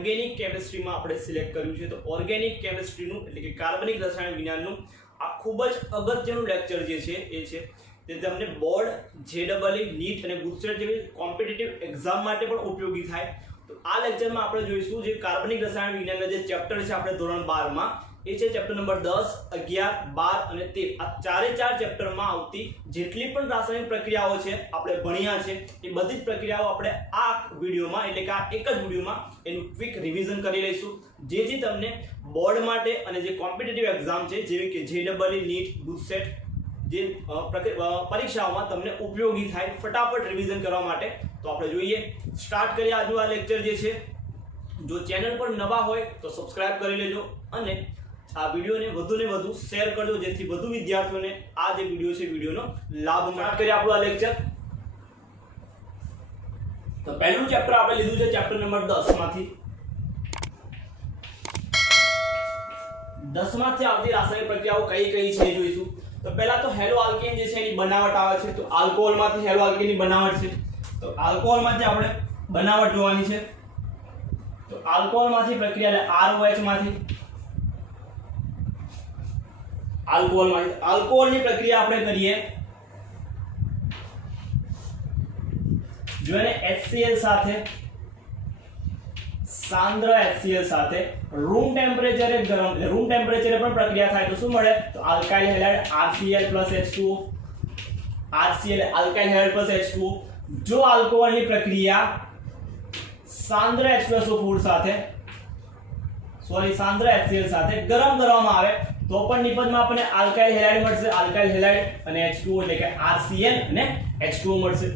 Organic કેમિસ્ટ્રીમાં આપણે select કર્યું છે। તો ઓર્ગેનિક કેમિસ્ટ્રીનું એટલે કે કાર્બનિક રસાયણ વિજ્ઞાનનું આ ખૂબ જ અગત્યનું લેક્ચર જે છે એ છે તે તમને બોર્ડ, JEE, નીટ અને ગુજસેટ જેવી કોમ્પિટિટિવ એક્ઝામ માટે પણ ઉપયોગી થાય। તો આ લેક્ચરમાં આપણે જોઈશું જે કાર્બનિક રસાયણ વિજ્ઞાનના જે ચેપ્ટર છે આપણે ધોરણ 12 માં એ છે ચેપ્ટર નંબર 10, 11, 12 અને 13। આ ચારે ચાર ચેપ્ટરમાં આવતી જેટલી પણ રાસાયણિક પ્રક્રિયાઓ છે આપણે ભણ્યા છે એ બધી જ પ્રક્રિયાઓ આપણે આ વિડિયોમાં એટલે કે આ એક જ વિડિયોમાં એનું ક્વિક રિવિઝન કરી લઈશું, જેથી તમને બોર્ડ માટે અને જે કોમ્પિટિટિવ એક્ઝામ છે જેવી કે JEE, નીટ, ગુજસેટ જે પરીક્ષાઓમાં તમને ઉપયોગી થાય ફટાફટ રિવિઝન કરવા માટે। તો આપણે જોઈએ, સ્ટાર્ટ કરીએ આજનું આ લેક્ચર જે છે। જો ચેનલ પર નવા હોય તો સબસ્ક્રાઇબ કરી લેજો અને આ વિડિયોને વધુને વધુ શેર કરજો, જેથી વધુ વિદ્યાર્થીઓને આ જે વિડિયો છે વિડિયોનો લાભ મળે। સ્ટાર્ટ કરીએ આપણું આ લેક્ચર। તો પહેલું ચેપ્ટર આપણે લીધું છે ચેપ્ટર નંબર 10 માંથી। 10 માંથી આવતી રાસાયણિક પ્રક્રિયાઓ કઈ કઈ છે જોઈશું। તો પહેલા તો હેલો આલ્કેન જે છે એની બનાવટ આવે છે। તો આલ્કોહોલ માંથી હેલો આલ્કેનની બનાવટ છે। તો આલ્કોહોલ માંથી આપણે બનાવટ જોવાની છે। તો આલ્કોહોલ માંથી પ્રક્રિયા ROH માંથી આલ્કોહોલની પ્રક્રિયા આપણે કરીએ જો એને HCl સાથે સાંદ્ર HCl સાથે રૂમ ટેમ્પરેચરે પણ પ્રક્રિયા થાય તો શું મળે? તો alkyl halide RCl H2O, RCl alkyl halide H2O। જો આલ્કોહોલની પ્રક્રિયા સાંદ્ર H2SO4 સાથે સાંદ્ર HCl સાથે ગરમ કરવામાં આવે તો પણ નિપજમાં આપણને આલ્કાઇલ હેલાઇડ મળશે, આલ્કાઇલ હેલાઇડ અને H2O એટલે કે RCl અને H2O મળશે।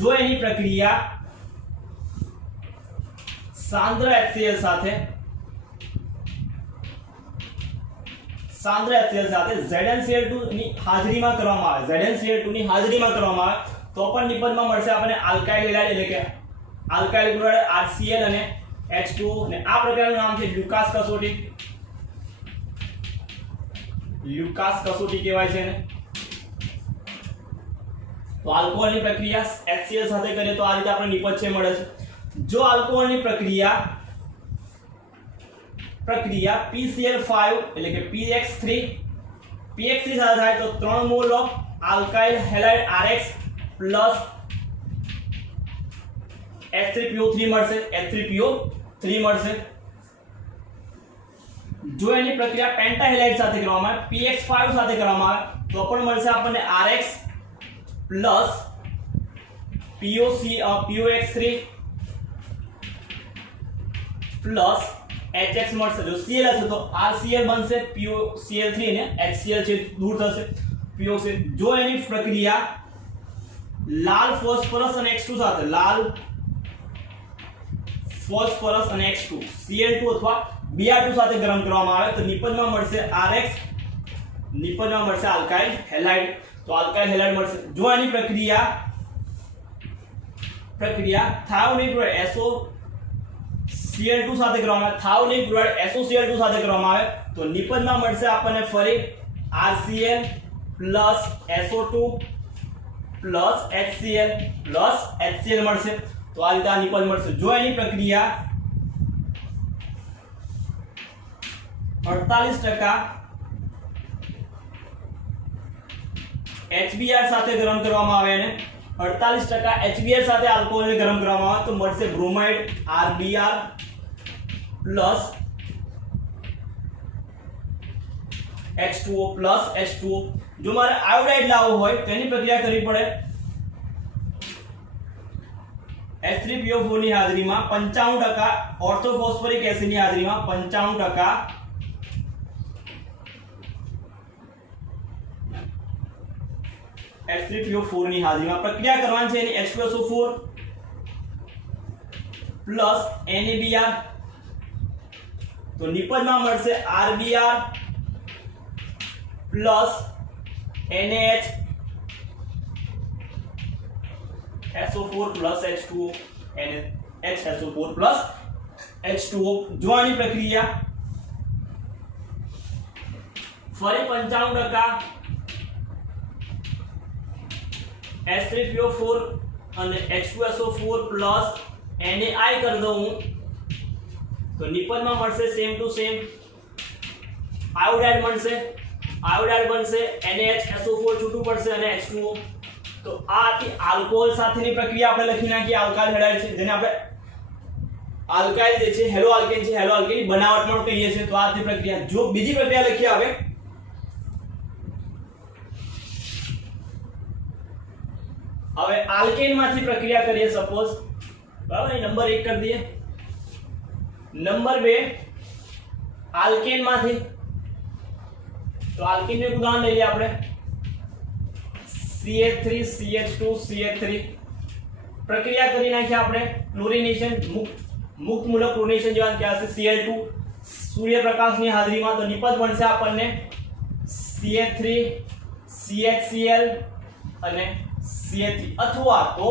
જો એની પ્રક્રિયા સાંદ્ર HCl સાથે ZnCl2 ની હાજરીમાં કરવામાં આવે, ZnCl2 ની હાજરીમાં કરવામાં આવે તો પણ નિપજમાં મળશે આપણને આલ્કાઇલ હેલાઇડ એટલે કે આલ્કાઇલ ક્લોરાઇડ RCl અને H2O। અને આ પ્રકારનું નામ છે લ્યુકાસ કસોટી કહેવાય છે એને। તો આલ્કોહોલની પ્રક્રિયા HCl સાથે કરીએ તો આ રીતે આપણે નિપજ છે મળે છે। જો આલ્કોહોલની પ્રક્રિયા PCl5 એટલે કે PX3 સાથે થાય તો 3 mall of alkyl halide RX plus H3PO3 મળશે। જો એની પ્રક્રિયા પેન્ટાહેલાઇડ સાથે કરવામાં આવે, PX5 સાથે કરવામાં આવે તો પણ મળશે આપણને RX plus POX3 plus HX મળશે। જો Cl હશે તો RCl બનશે, POCl3 અને HCl છે દૂર થશે POC। જો એની પ્રક્રિયા લાલ ફોસ્ફરસ અને X2 સાથે Cl2 અથવા Br2 સાથે ગરમ કરવામાં આવે તો નિપજમાં મળશે RX, નિપજમાં મળશે આલ્કાઇલ હેલાઇડ, તો આલ્કાઇલ હેલાઇડ મળશે। જો આની પ્રક્રિયા થાયોનિક ક્લોરાઇડ SOCl2 સાથે કરવામાં આવે, થાયોનિક ક્લોરાઇડ SOCl2 સાથે કરવામાં આવે તો નિપજમાં મળશે આપણને ફરી RCl plus SO2 plus HCl plus HCl મળશે। તો આ રીતે આ નિપજ મળશે। જો એની પ્રક્રિયા 48% HBr સાથે ગરમ કરવામાં આવે અને 48% HBr સાથે આલ્કોહોલને ગરમ કરવામાં આવે તો મળશે bromide RBr plus H2O plus H2O। જો મારે આયોડાઇડ લાવવો હોય તો એની પ્રક્રિયા કરવી પડે H3PO4 ની હાજરીમાં 95% ઓર્થોફોસ્ફરિક એસિડની હાજરીમાં 95% H3PO4 ની હાજરીમાં પ્રક્રિયા કરવાની છે એની H2SO4 પ્લસ NaBr તો નિપજમાં મળશે RBr plus NaH SO4 plus H2O NaHSO4 plus H2O। જો આની પ્રક્રિયા ફરી 95% H3PO4 અને H2SO4 પ્લસ NaI કરી દઉં તો નિપજમાં મળશે સેમ ટુ સેમ આયોડાઇડ બનશે, આયોડાઇડ બનશે, NaHSO4 છૂટું પડશે અને H2O. તો આ હતી આલ્કોહોલ સાથેની પ્રક્રિયા આપણે લખી નાખીએ આલ્કાઇલ હેલાઇડ છે જેને આપણે આલ્કાઇલ જે છે હેલો આલ્કેન છે, હેલો આલ્કેનની બનાવટમાં કહીએ છીએ. તો આ હતી પ્રક્રિયા. જો બીજી પ્રક્રિયા લખીએ હવે આલ્કેન માંથી પ્રક્રિયા કરીએ સપોઝ, બરાબર, નંબર 1 કરી દઈએ. નંબર 2 આલ્કેન માંથી, તો આલ્કેન નું ઉદાહરણ લઈએ આપણે CH3 CH2 CH3 પ્રક્રિયા કરી નાખીએ આપણે ક્લોરિનેશન મુક્ત મૂલક ક્લોરિનેશન જેવા કે હશે Cl2 સૂર્યપ્રકાશની હાજરીમાં. તો નિપજ બનશે આપણને CH3 CHCl અને CH3 અથવા તો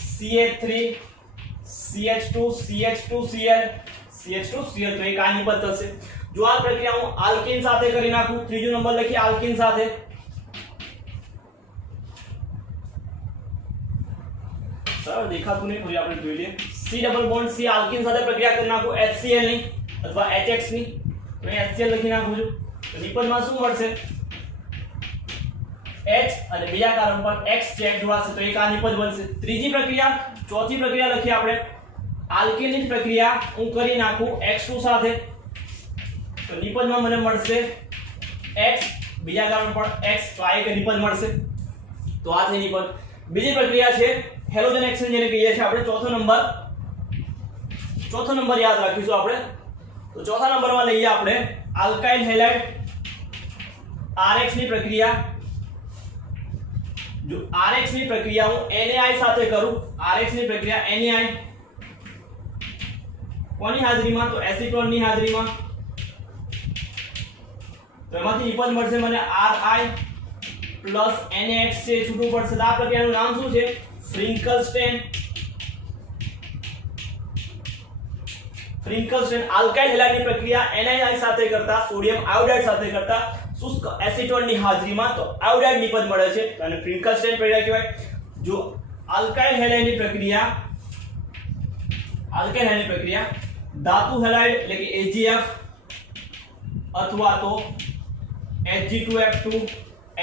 CH3 CH2 CH2Cl CH2Cl. તો એક આ નિપજ થશે. જો આ પ્રક્રિયા હું આલ્કેન સાથે કરી નાખું, ત્રીજો નંબર લખીએ આલ્કેન સાથે, બરાબર, દેખાતું નહીં, ફરી આપણે જોઈ લઈએ. C double bond C alkane સાથે પ્રક્રિયા કરી નાખું HCl ની અથવા HX ની, તો HCl લખી નાખું છું. તો નિપજમાં શું મળશે? H અને બીજા કાર્બન પર X ચેક જોડાશે, તો એક આ નિપજ બનશે. ત્રીજી પ્રક્રિયા, ચોથી પ્રક્રિયા લખીએ આપણે આલ્કેનની પ્રક્રિયા હું કરી નાખું X2 સાથે, તો નિપજમાં મને મળશે X, બીજા કાર્બન પર X, તો આ એક નિપજ મળશે. તો આ થઈ નિપજ. બીજી પ્રક્રિયા છે હેલોજન એક્સચેન્જ જેને કહીએ છીએ આપણે. ચોથો નંબર યાદ રાખીશું આપણે. તો ચોથા નંબરમાં લઈએ આપણે આલ્કાઇલ હેલાઇડ RH ની પ્રક્રિયા. જો RH ની પ્રક્રિયા હું NaI સાથે કરું, RH ની પ્રક્રિયા NaI કોની હાજરીમાં? તો એસિટોન ની હાજરીમાં. તો એમાંથી નિપજ મળશે મને RI પ્લસ NaX છે છૂટું પડશે. તો આ પ્રક્રિયાનું નામ શું છે? ફ્રિન્કલસ્ટેન. ફ્રિન્કલસ્ટેન આલ્કાઇલ હેલાઇડની પ્રક્રિયા NaI સાથે કરતા, સોડિયમ આયોડાઇડ સાથે કરતા શુષ્ક એસિટોનની હાજરીમાં, તો આયોડાઇડ નિપજ મળે છે અને ફ્રિન્કલસ્ટેન પ્રક્રિયા કહેવાય. જો આલ્કાઇલ હેલાઇડની પ્રક્રિયા ધાતુ હેલાઇડ એટલે કે AgF અથવા તો Hg2F2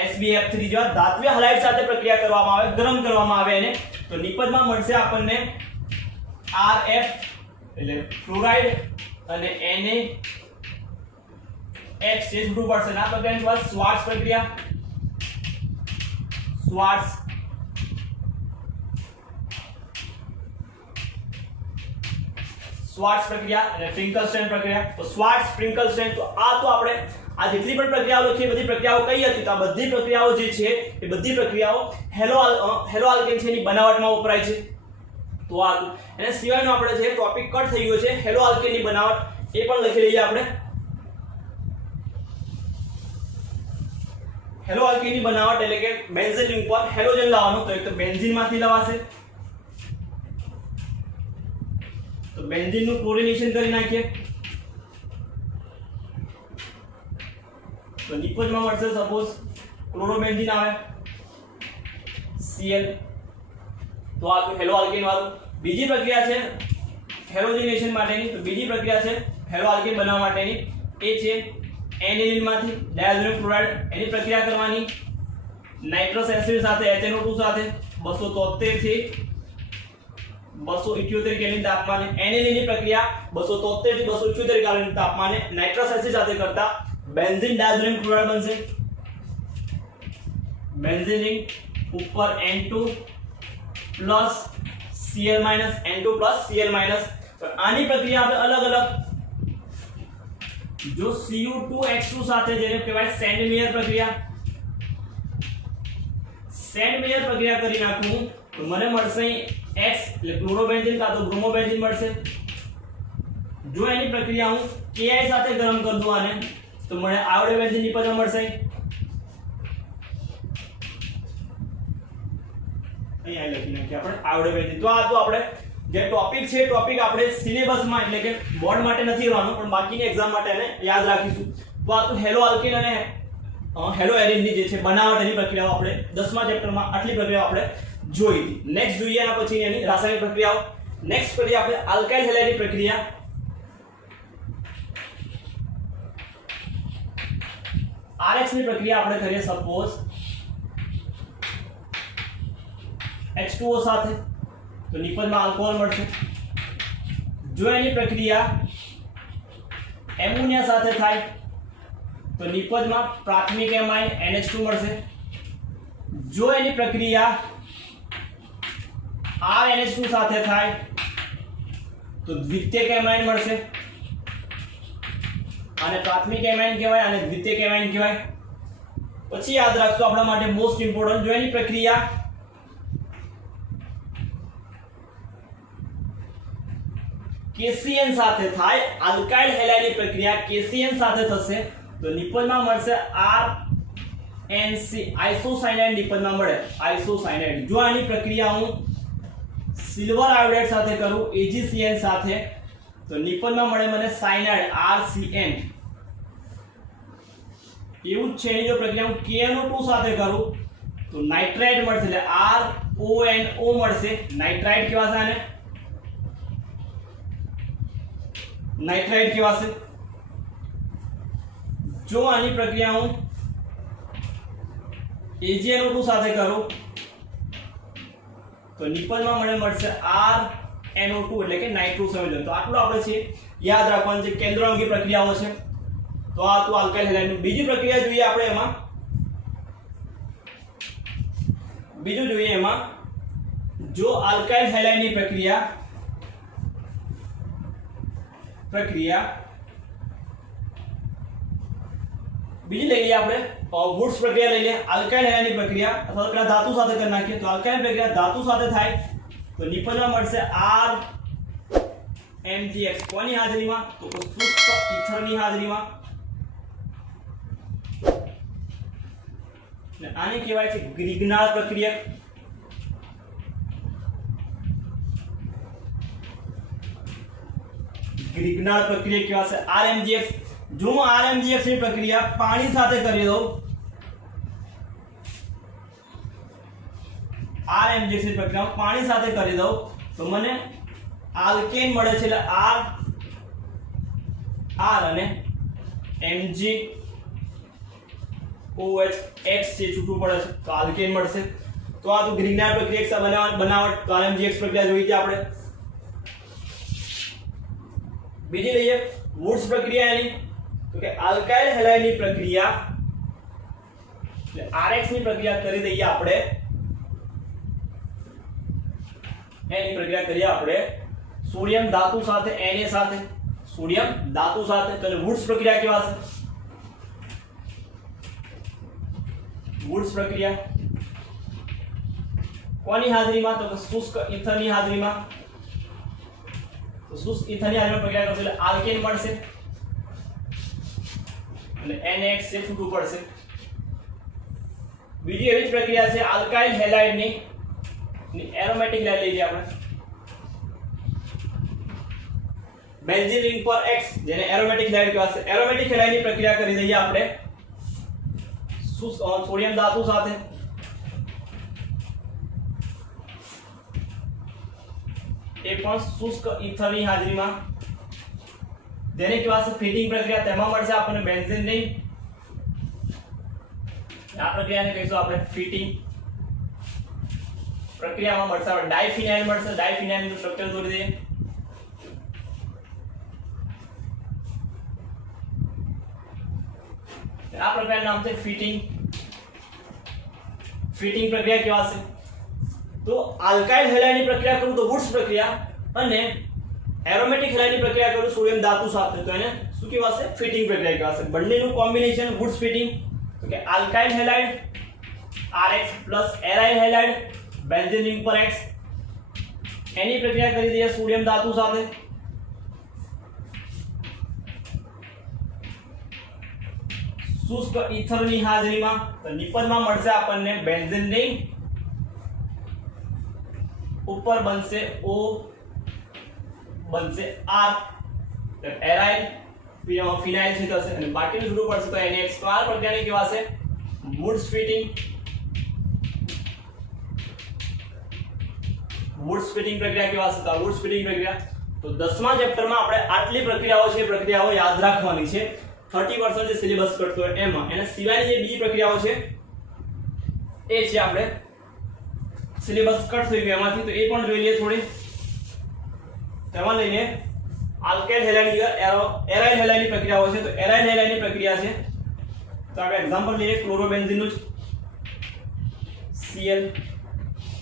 SbF3 જેવા ધાત્વિય હલાઇડ સાથે પ્રક્રિયા કરવામાં આવે, ગરમ કરવામાં આવે એને, તો નિપજમાં મળશે આપણને RF એટલે ફ્લોરાઇડ અને NaX જે છૂટું પડશે. આ પ્રક્રિયાની વાત શ્વાર્ટ્ઝ પ્રક્રિયા, શ્વાર્ટ્ઝ પ્રક્રિયા અને ફ્રિન્કલસ્ટેન પ્રક્રિયા. તો શ્વાર્ટ્ઝ, ફ્રિન્કલસ્ટેન, તો આ તો આપણે આ જેટલી પણ પ્રક્રિયાઓ લખી બધી પ્રક્રિયાઓ કઈ હતી? તો આ બધી પ્રક્રિયાઓ જે છે એ બધી પ્રક્રિયાઓ હેલો આલ્કેન છે એની બનાવટમાં વપરાય છે. તો આ એને સિવાયનો આપણે જે ટોપિક કટ થઈ ગયો છે હેલો આલ્કેનની બનાવટ, એ પણ લખી લઈએ આપણે. હેલો આલ્કેનની બનાવટ એટલે કે બેન્ઝીન રિંગ પર હેલોજન લાવવાનો. તો એક તો બેન્ઝીન માંથી લવાશે, તો બેન્ઝીન નું ક્લોરિનેશન કરી નાખીએ. તો નિપજમાં મળશે સપોઝ ક્લોરોબેન્ઝીન આવે Cl. તો આ હેલો આલ્કેન વાળું. બીજી પ્રક્રિયા છે હેલોજનેશન માટેની, તો બીજી પ્રક્રિયા છે હેલો આલ્કેન બનાવવા માટેની, એ છે એનિલિન માંથી ડાયઝોનિયમ ક્લોરાઇડ એની પ્રક્રિયા કરવાની નાઇટ્રસ એસિડ સાથે HNO2 સાથે 273 થી 278 કેલ્વિન તાપમાને. એનિલિનની પ્રક્રિયા 273 થી 278 કેલ્વિન તાપમાને નાઇટ્રસ એસિડ સાથે કરતા બેન્ઝીન ડાયઝોનિયમ ક્લોરાઇડ બનશે. બેન્ઝીન રિંગ ઉપર N2 plus Cl minus, N2 plus Cl minus. તો આની પ્રક્રિયા આપણે અલગ અલગ, જો Cu2H2 સાથે જેને કહેવાય સેન્ડમેયર પ્રક્રિયા, સેન્ડમેયર પ્રક્રિયા કરી નાખું તો મને મળશે X એટલે ક્લોરોબેન્ઝીન કાં તો બ્રોમોબેન્ઝીન મળશે. જો એની પ્રક્રિયા હું Ki સાથે ગરમ કરી દઉં આને, તો મને આયોડોબેન્ઝીન નિપજ મળશે. અહીંયા લખી નાખીએ આપણે આયોડોબેન્ઝીન. તો આ તો આપણે જે ટોપિક છે, ટોપિક આપણે સિલેબસમાં એટલે કે બોર્ડ માટે નથી લેવાનું, પણ બાકીની એક્ઝામ માટે એને યાદ રાખીશું. તો આ તો હેલો આલ્કેન અને હેલો એરિનની જે છે બનાવટ એની પ્રક્રિયાઓ આપણે 10મા ચેપ્ટરમાં આટલી પ્રક્રિયાઓ આપણે જોઈ હતી. નેક્સ્ટ જોઈએ એના પછી એની રાસાયણિક પ્રક્રિયાઓ. નેક્સ્ટ કરીએ આપણે આલ્કાઇલ હેલાઇડની પ્રક્રિયા. RH ની પ્રક્રિયા આપણે કરીએ સપોઝ H2O સાથે તો નિપજમાં આલ્કોહોલ મળશે. જો એની પ્રક્રિયા એમોનિયા સાથે થાય તો નિપજમાં પ્રાથમિક એમાઇન NH2 મળશે. જો એની પ્રક્રિયા RNH2 સાથે થાય તો દ્વિતીયક એમાઇન મળશે. આને પ્રાથમિક એમાઇન કહેવાય અને દ્વિતીયક એમાઇન કહેવાય. પછી યાદ રાખજો આપણા માટે મોસ્ટ ઇમ્પોર્ટન્ટ, જો એની પ્રક્રિયા KCN સાથે થાય, આલ્કાઇલ હેલાઇડની પ્રક્રિયા KCN સાથે થશે તો નિપજમાં મળશે RNC, આઇસોસાયનાઇડ નિપજમાં મળે, આઇસોસાયનાઇડ. જો આની પ્રક્રિયા હું સિલ્વર આયોડાઇડ સાથે કરું AgCN સાથે તો નિપજમાં મળે મને સાયનાઇડ RCN. એવું જ છે એની જો પ્રક્રિયા હું KNO2 સાથે કરું તો નાઇટ્રાઇડ મળશે એટલે RONO મળશે. નાઇટ્રાઇડ કહેવાશે આને, નાઇટ્રાઇડ કહેવાશે. જો આની પ્રક્રિયા હું AgNO2 સાથે કરું તો નિપજમાં મળશે RNO2 એટલે કે નાઇટ્રો સંયોજન. તો આટલું આપણે છે યાદ રાખવાનું છે કેન્દ્રાંગી પ્રક્રિયાઓ છે. તો આ તો આલ્કાઇલ હેલાઇડની. બીજી પ્રક્રિયા જોઈએ આપણે એમાં, બીજું જોઈએ એમાં, જો આલ્કાઇલ હેલાઇડની પ્રક્રિયા બીજી લઈ લઈએ આપણે વુડ્સ પ્રક્રિયા લઈ લઈએ. આલ્કાઇલ હેલાઇડની પ્રક્રિયા અથવા પેલા ધાતુ સાથે કરી નાખીએ તો આલ્કાઇલ પ્રક્રિયા ધાતુ સાથે થાય તો નિપજમાં મળશે RMgX. કોની હાજરીમાં? તો શુષ્ક ઈથરની હાજરીમાં. આને કહેવાય છે ગ્રિગ્નાર્ડ પ્રક્રિયા. ગ્રિગ્નાર્ડ પ્રક્રિયા કહેવાશે RMgX. જો હું RMgX ની પ્રક્રિયા પાણી સાથે કરી દઉં, RMgX ની પ્રક્રિયા પાણી સાથે કરી દઉં તો મને આલ્કેન મળે છે એટલે R અને MgOH X જે છૂટું પડે છે તો આલ્કેન મળશે. તો આ તો ગ્રિગ્નાર્ડ પ્રક્રિયા બનાવટ તો RMgX પ્રક્રિયા જોઈ હતી આપણે. બીજી લઈએ વુડ્સ પ્રક્રિયા એની, તો કે આલ્કાઇલ હેલાઇડની પ્રક્રિયા એટલે RX ની પ્રક્રિયા કરી દઈએ આપણે, એની પ્રક્રિયા કરીએ આપણે સોડિયમ ધાતુ સાથે Na સાથે, સોડિયમ ધાતુ સાથે. તો વુડ્સ પ્રક્રિયા કેવા છે? વુડ્સ પ્રક્રિયા કોની હાજરીમાં? તો શુષ્ક ઈથરની હાજરીમાં. તો શુષ્ક ઈથરની હાજરીમાં પ્રક્રિયા કરશે એટલે આલ્કેન મળશે અને NaX જે છૂટું પડશે. બીજી એવી જ પ્રક્રિયા છે આલ્કાઇલ હેલાઇડની એરોમેટિક લઈ લઈએ આપણે. બેન્ઝીન રિંગ પર X જેને એરોમેટિક હેલાઇડ કહેવાશે. એરોમેટિક હેલાઇડની પ્રક્રિયા કરી દઈએ આપણે સોડિયમ ધાતુ સાથે. એ પણ શુષ્ક ઈથરની હાજરીમાં, જેને કહેવાશે ફિટિંગ પ્રક્રિયા. તેમાં મળશે આપણને બેન્ઝીન રિંગ. આ પ્રક્રિયાને કહીશું આપણે ફિટિંગ પ્રક્રિયામાં મળશે આપણે ડાયફિનાઇલ મળશે. ડાયફિનાઇલનું સ્ટ્રક્ચર દોરી દઈએ. આ પ્રક્રિયાનું નામ છે ફિટિંગ. ફિટિંગ પ્રક્રિયા કહેવાશે. તો આલ્કાઇલ હેલાઇડની પ્રક્રિયા કરું તો વુડ્સ પ્રક્રિયા અને એરોમેટિક હેલાઇડની પ્રક્રિયા કરું સોડિયમ ધાતુ સાથે તો એને શું કહેવાશે? ફિટિંગ પ્રક્રિયા કહેવાશે. બંનેનું કોમ્બિનેશન વુડ્સ ફિટિંગ. તો કે alkyl halide RX plus aryl halide benzene ring પર X, એની પ્રક્રિયા કરી દઈએ સોડિયમ ધાતુ સાથે. શુષ્ક ઈથરની હાજરીમાં તો નિપજમાં મળશે આપણને બેન્ઝીન રિંગ, ઉપર બનશે O બનશે R, એરાઇલ ફિનાઇલ થી થશે અને બાકીનું છૂટું પડશે તો NaX. તો આ પ્રક્રિયાને કહેવાશે વુડ્સ ફિટિંગ. વુડ્સ ફિટિંગ પ્રક્રિયા કહેવાશે. તો વુડ્સ ફિટિંગ પ્રક્રિયા. તો 10મા ચેપ્ટરમાં આપણે આટલી પ્રક્રિયાઓ છે પ્રક્રિયાઓ યાદ રાખવાની છે. 30% જે સિલેબસ કટ થયો એમાં એના સિવાયની જે બીજી પ્રક્રિયાઓ છે એ છે આપણે સિલેબસ કટ થઈ ગયો એમાંથી, તો એ પણ જોઈ લઈએ થોડી. તેમાં લઈને આલ્કેલ હેલાઇડ એરાઇલ હેલાઇડની પ્રક્રિયાઓ છે. તો એરાઇલ હેલાઇડની પ્રક્રિયા છે તો આપણે એક્ઝામ્પલ લઈએ ક્લોરોબેન્ઝીનનું જ Cl.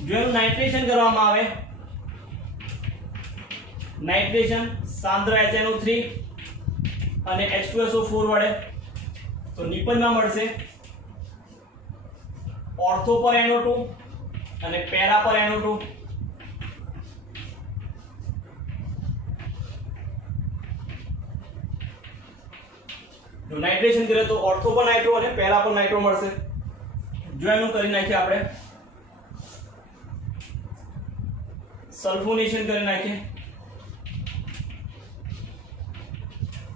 જો એનું નાઇટ્રેશન કરવામાં આવે, નાઇટ્રેશન સાંદ્ર HNO3 અને H2SO4 વડે, તો નિપજમાં મળશે ઓર્થો પર NO2 અને પેરા પર NO2. જો નાઇટ્રેશન કરે તો ઓર્થો પર નાઇટ્રો અને પેરા પર નાઇટ્રો મળશે. જો એનું કરી નાખીએ આપણે સલ્ફોનેશન કરી નાખીએ,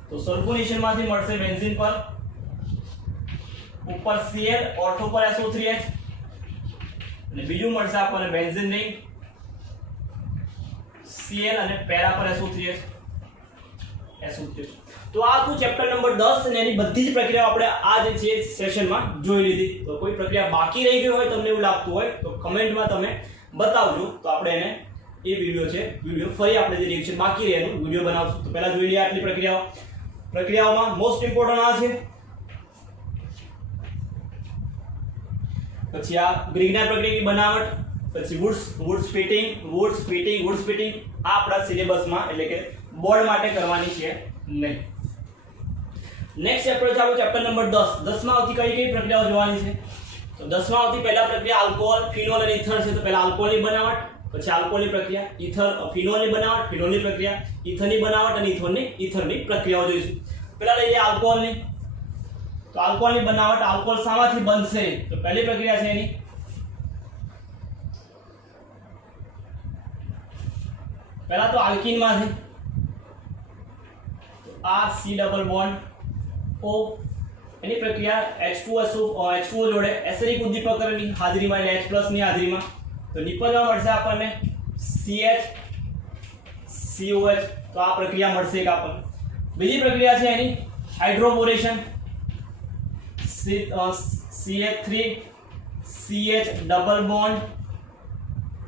તો સલ્ફોનેશન માંથી મળશે બેન્ઝીન પર ઉપર Cl, ઓર્થો પર SO3H અને બીજું મળશે આપણને બેન્ઝીન રિંગ Cl અને પેરા પર SO3H. તો આ હતું ચેપ્ટર નંબર 10 અને એની બધી જ પ્રક્રિયાઓ આપણે આ જે છે સેશનમાં જોઈ લીધી. તો કોઈ પ્રક્રિયા બાકી રહી ગઈ હોય, તમને એવું લાગતું હોય તો કમેન્ટમાં તમે બતાવજો, તો આપણે એને એ વિડિયો ફરી આપણે જે રિએક્શન બાકી રહે એનું વિડિયો બનાવશું. તો પહેલા જોઈ લઈએ આટલી પ્રક્રિયાઓમાં મોસ્ટ ઇમ્પોર્ટન્ટ આ છે. પછી આ ગ્રીગના પ્રક્રિયાની બનાવટ, પછી વુડ્સ ફિટિંગ આ આપણા સિલેબસમાં એટલે કે બોર્ડ માટે કરવાની છે નહીં. નેક્સ્ટ ચેપ્ટર છે આપણો ચેપ્ટર નંબર 10. 10 માં આવતી કઈ પ્રક્રિયાઓ જોવાની છે? તો 10 માં આવતી પહેલા પ્રક્રિયા આલ્કોહોલ, ફિનોલ અને ઇથર છે. તો પહેલા આલ્કોહોલની બનાવટ, પછી આલ્કોહોલની પ્રક્રિયા, ફિનોલની બનાવટ, ફિનોલની પ્રક્રિયા, ઇથરની બનાવટ અને ઇથરની પ્રક્રિયાઓ જોઈશું. પહેલા લઈએ આલ્કોહોલની. તો આલ્કોહોલની બનાવટ, આલ્કોહોલ શામાંથી બનશે? તો પહેલી પ્રક્રિયા છે એની પહેલા તો આલ્કીન માંથી R C double bond O, એની પ્રક્રિયા H2O જોડે એસિડિક ઉદ્દીપકની હાજરીમાં એટલે H+ ની હાજરીમાં, તો નિપજમાં મળશે આપણને CH COH. તો આ પ્રક્રિયા મળશે એક આપણને. બીજી પ્રક્રિયા છે એની હાઇડ્રોબોરેશન CH3 CH ડબલ બોન્ડ.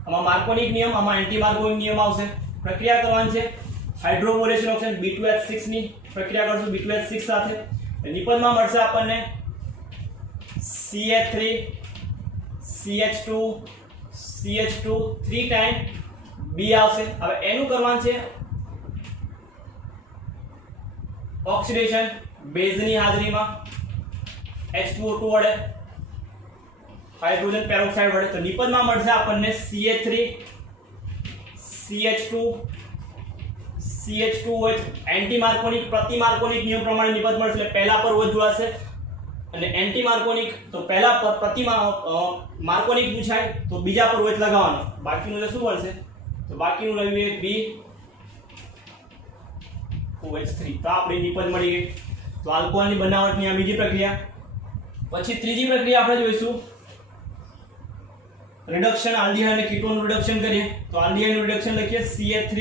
આમાં માર્કોનિક નિયમ, આમાં એન્ટી માર્કોનિક નિયમ આવશે. પ્રક્રિયા કરવાની છે હાઇડ્રોબોરેશન ઓપ્શન B2H6 ની પ્રક્રિયા કરશું B2H6 સાથે. નિપજમાં મળશે આપણને CH3 CH2 CH2 3 time B આવશે. હવે એનું કરવાનું છે ઓક્સિડેશન બેઝની હાજરીમાં H2O2 વડે, હાઇડ્રોજન પેરોક્સાઇડ વડે. તો નિપજમાં મળશે આપણને CH3 CH2 CH2OH. એન્ટી માર્કોનિક પ્રતિ માર્કોનિક નિયમ પ્રમાણે નિપજ મળશે એટલે પહેલા પર OH જોડાશે અને એન્ટી માર્કોનિક તો પહેલા પર પ્રતિ માર્કોનિક પૂછાય તો બીજા પર OH લગાવવાનો. બાકીનું શું મળશે? તો બાકીનું રહ્યું B OH3. તો આપણે નિપજ મળી ગઈ. તો આલ્કોહોલની બનાવટની આ બીજી પ્રક્રિયા. પછી ત્રીજી પ્રક્રિયા આપણે જોઈશું રિડક્શન, આલ્ડીહાઇડ અને કીટોનનું રિડક્શન કરીએ. તો આલ્ડીહાઇડનું રિડક્શન લખીએ CH3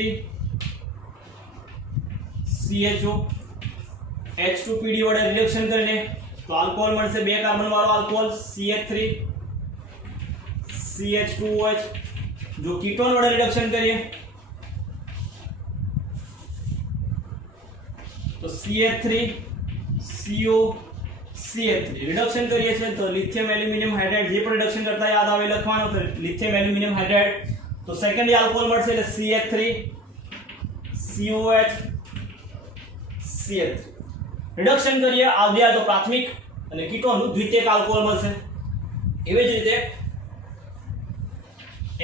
CHO H2PD વડે રિડક્શન કરીને તો આલ્કોહોલ મળશે 2 કાર્બન વાળો આલ્કોહોલ CH3 CH2OH. જો કીટોન વડે રિડક્શન કરીએ તો CH3 CO CH3 રિડક્શન કરીએ છીએ તો લિથિયમ એલ્યુમિનિયમ હાઇડ્રાઇડ. જે પણ રિડક્શન કરતા યાદ આવે લખવાનું, તો લિથિયમ એલ્યુમિનિયમ હાઇડ્રાઇડ. તો સેકન્ડરી આલ્કોહોલ મળશે એટલે CH3 COH CH3. રિડક્શન કરીએ આલ્ડીહાઇડ તો પ્રાથમિક અને કીટોનનું દ્વિતીયક આલ્કોહોલ મળશે. એવી જ રીતે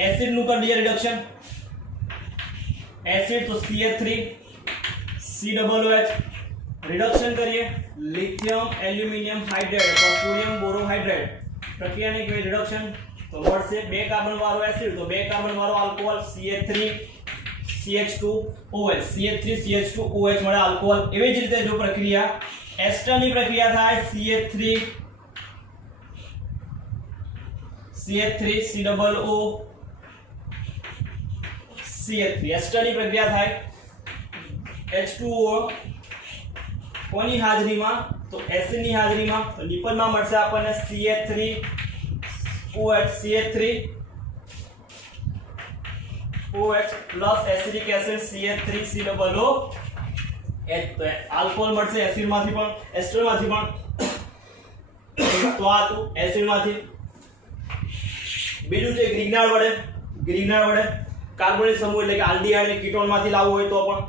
એસિડ નું કરી દઈએ રિડક્શન. એસિડ તો CH3 COOH. રિડક્શન કરીએ લિથિયમ એલ્યુમિનિયમ હાઇડ્રાઇડ અથવા સોડિયમ બોરોહાઇડ્રાઇડ. પ્રક્રિયાની કઈ રિડક્શન તો મળશે 2 કાર્બન વાળો એસિડ તો 2 કાર્બન વાળો alcohol CH3 CH2OH. CH3 CH2OH મળે આલ્કોહોલ. એવી જ રીતે જો પ્રક્રિયા એસ્ટરની પ્રક્રિયા થાય CH3 COO CH3 એસ્ટરની પ્રક્રિયા થાય H2O કોની હાજરીમાં? તો એસિડ ની હાજરીમાં. તો નિપજમાં મળશે આપણને CH3OH CH3OH plus acidic acid CH3COOH. તો આલ્કોહોલ મળશે એસિડ માંથી પણ, એસ્ટર માંથી પણ. તો આ તો એસિડ માંથી. બીજું છે ગ્રિગ્નાર્ડ વડે. ગ્રિગ્નાર્ડ વડે કાર્બોનિક સમૂહ એટલે કે આલ્ડીહાઇડ ને કીટોન માંથી લાવવું હોય તો પણ.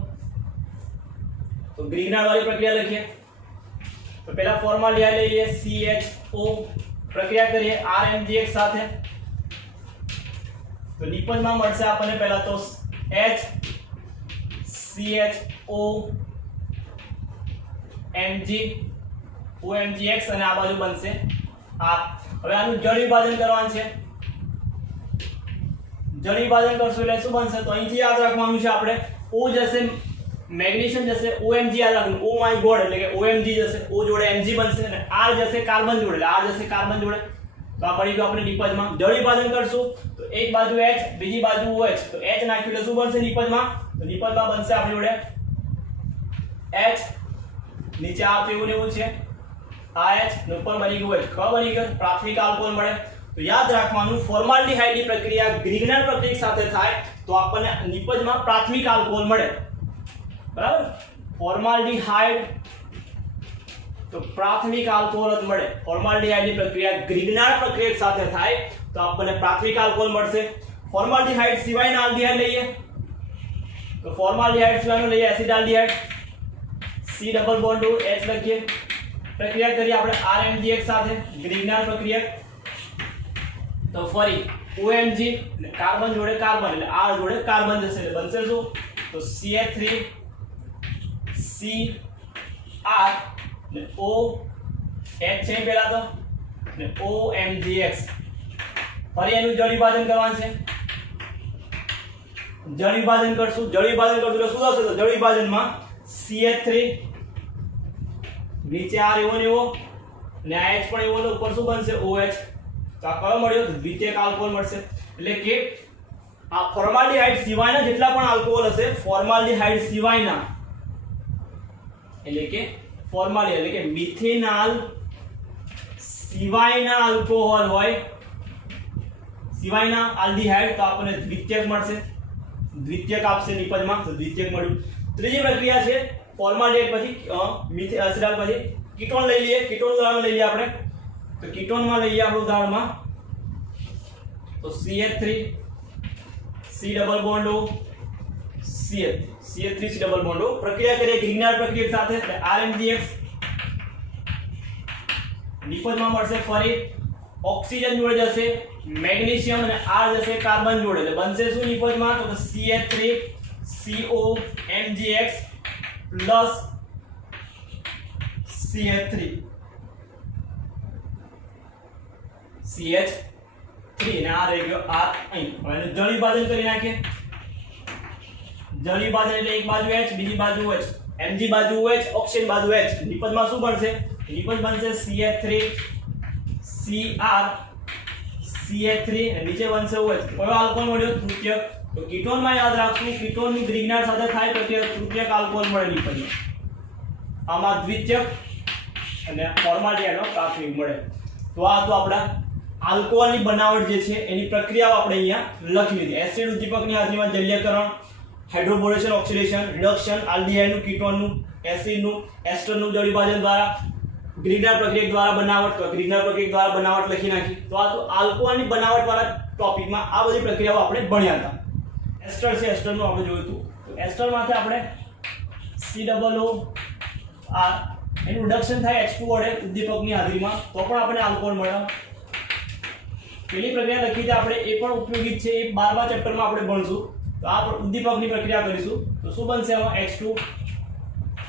તો ગ્રિગ્નાર્ડ વાળી પ્રક્રિયા લખીએ. તો પહેલા ફોર્માલિહાઇડ લઈ લઈએ CHO, પ્રક્રિયા કરીએ RMGX સાથે. તો નિપજમાં મળશે આપણને પહેલા તો OMGX અને આ બાજુ બનશે R. હવે આનું જળ વિભાજન કરવાનું છે. જળ વિભાજન કરશું એટલે શું બનશે? તો અહીંથી યાદ રાખવાનું છે આપણે O જશે મેગ્નેશિયમ જશે, OMG યાદ રાખવાનું. ઓ માય ગોડ એટલે કે OMG જશે, O જોડે Mg બનશે અને R જશે કાર્બન જોડે, એટલે R જશે કાર્બન જોડે. તો આ પડી ગયું આપણે નિપજમાં. જળ વિભાજન કરશું તો એક બાજુ H બીજી બાજુ OH. તો H નાખ્યું એટલે શું બનશે નિપજમાં? તો નિપજમાં બનશે આપણી જોડે H, નીચે આ તો એવું ને એવું છે, આ H ને ઉપર બની ગયું H. ક બની ગયું, પ્રાથમિક આલ્કોહોલ મળે. તો યાદ રાખવાનું ફોર્માલ્ડિહાઇડની પ્રક્રિયા ગ્રિગ્નાર્ડ પ્રક્રિયા સાથે થાય તો આપણને નિપજમાં પ્રાથમિક આલ્કોહોલ મળે. બરાબર? ફોર્માલ્ડિહાઇડ તો પ્રાથમિક આલ્કોહોલ જ મળે. ફોર્માલ્ડિહાઇડની પ્રક્રિયા ગ્રિગ્નાર્ડ પ્રક્રિયા સાથે થાય તો આપણને પ્રાથમિક આલ્કોહોલ મળશે. ફોર્માલ્ડિહાઇડ સિવાયના આલ્ડીહાઇડ લઈએ. તો ફોર્માલ્ડિહાઇડ સિવાયનો લઈએ એસિડાલ્ડીહાઇડ, C ડબલ બોન્ડ H લખીએ. પ્રક્રિયા કરીએ આપણે RMGX સાથે, ગ્રિગ્નાર્ડ પ્રક્રિયા. તો ફરી OMG એટલે કાર્બન જોડે કાર્બન એટલે R જોડે કાર્બન જશે એટલે બનશે શું? તો CH3CR ને OH છે પહેલા તો ને OMGX. ફરી એનું જળ વિભાજન કરવાનું છે. જળ વિભાજન કરશું. જળ વિભાજન કરશું એટલે શું થશે? તો જળ વિભાજનમાં CH3 નીચે R એવો ને એવો ને આ H પણ એવો ને ઉપર શું બનશે? OH. તો આ કયો મળ્યો? દ્વિતીયક આલ્કોહોલ મળશે. એટલે કે આ ફોર્માલ્ડિહાઇડ સિવાયના જેટલા પણ આલ્કોહોલ હશે, ફોર્માલ્ડિહાઇડ સિવાયના એટલે કે ફોર્માલ્ડિહાઇડ એટલે કે મિથેનોલ સિવાયના આલ્કોહોલ હોય, સિવાયના આલ્ડીહાઇડ, તો આપણને દ્વિતીયક મળશે. દ્વિતીયક આપશે નિપજમાં. તો દ્વિતીયક મળ્યું. ત્રીજી પ્રક્રિયા છે ફોર્માલ્ડિહાઇડ પછી એસિડાલ પછી કીટોન લઈ લઈએ. કીટોન ઉદાહરણ લઈ લઈએ આપણે. તો કીટોનમાં લઈએ આપણું ઉદાહરણમાં તો CH3 C double bond O CH3 C double bond O. પ્રક્રિયા કરીએ ગ્રિગ્નાર્ડ પ્રક્રિયા સાથે RMGX. નિપજમાં મળશે ફરી ઓક્સિજન જોડે જશે મેગ્નેશિયમ અને R જશે કાર્બન જોડે એટલે બનશે શું નિપજમાં? તો CH3COMGX પ્લસ CH3 અને આ રહી ગયો R અહીં. હવે જળ વિભાજન કરી નાખીએ. જળ વિભાજન એટલે એક બાજુ H બીજી બાજુ OH, Mg બાજુ OH ઓક્સિજન બાજુ H. નિપજમાં શું બનશે? નિપજ બનશે CH3CR CH3 અને નીચે બનશે OH. કયો આલ્કોહોલ મળ્યો? તૃતીયક. તો કીટોનમાં યાદ રાખશું કીટોનની ગ્રિગ્નાર્ડ સાથે થાય તો તૃતીયક આલ્કોહોલ મળે નિપજમાં. આમાં દ્વિતીયક અને ફોર્માલ્ડિહાઇડનો પ્રાથમિક મળે. તો આ તો આપણા આલ્કોહોલની બનાવટ જે છે એની પ્રક્રિયાઓ આપણે અહીંયા લખી લીધી. એસિડ ઉદ્દીપકની હાજરીમાં જલીયકરણ, હાઇડ્રોબોરેશન, ઓક્સિડેશન, રિડક્શન, આલ્ડીહાઇડનું, કીટોનનું, એસિડનું, એસ્ટરનું જળ વિભાજન દ્વારા, ગ્રિગ્નાર્ડ પ્રક્રિયા દ્વારા બનાવટ. તો ગ્રિગ્નાર્ડ પ્રક્રિયા દ્વારા બનાવટ લખી નાખી. તો આ તો આલ્કોહોલની બનાવટ વાળા ટોપિકમાં આ બધી પ્રક્રિયાઓ આપણે ભણ્યા હતા. એસ્ટર છે, એસ્ટરનું આપણે જોયું હતું. તો એસ્ટરમાંથી આપણે COO એનું રિડક્શન થાય H2 વડે ઉદ્દીપકની હાજરીમાં તો પણ આપણે આલ્કોહોલ મળે. પેલી પ્રક્રિયા લખી છે આપણે, એ પણ ઉપયોગી છે. એ 12મા ચેપ્ટરમાં આપણે ભણશું. તો આ ઉદ્દીપકની પ્રક્રિયા કરીશું તો શું બનશે? આમાં H2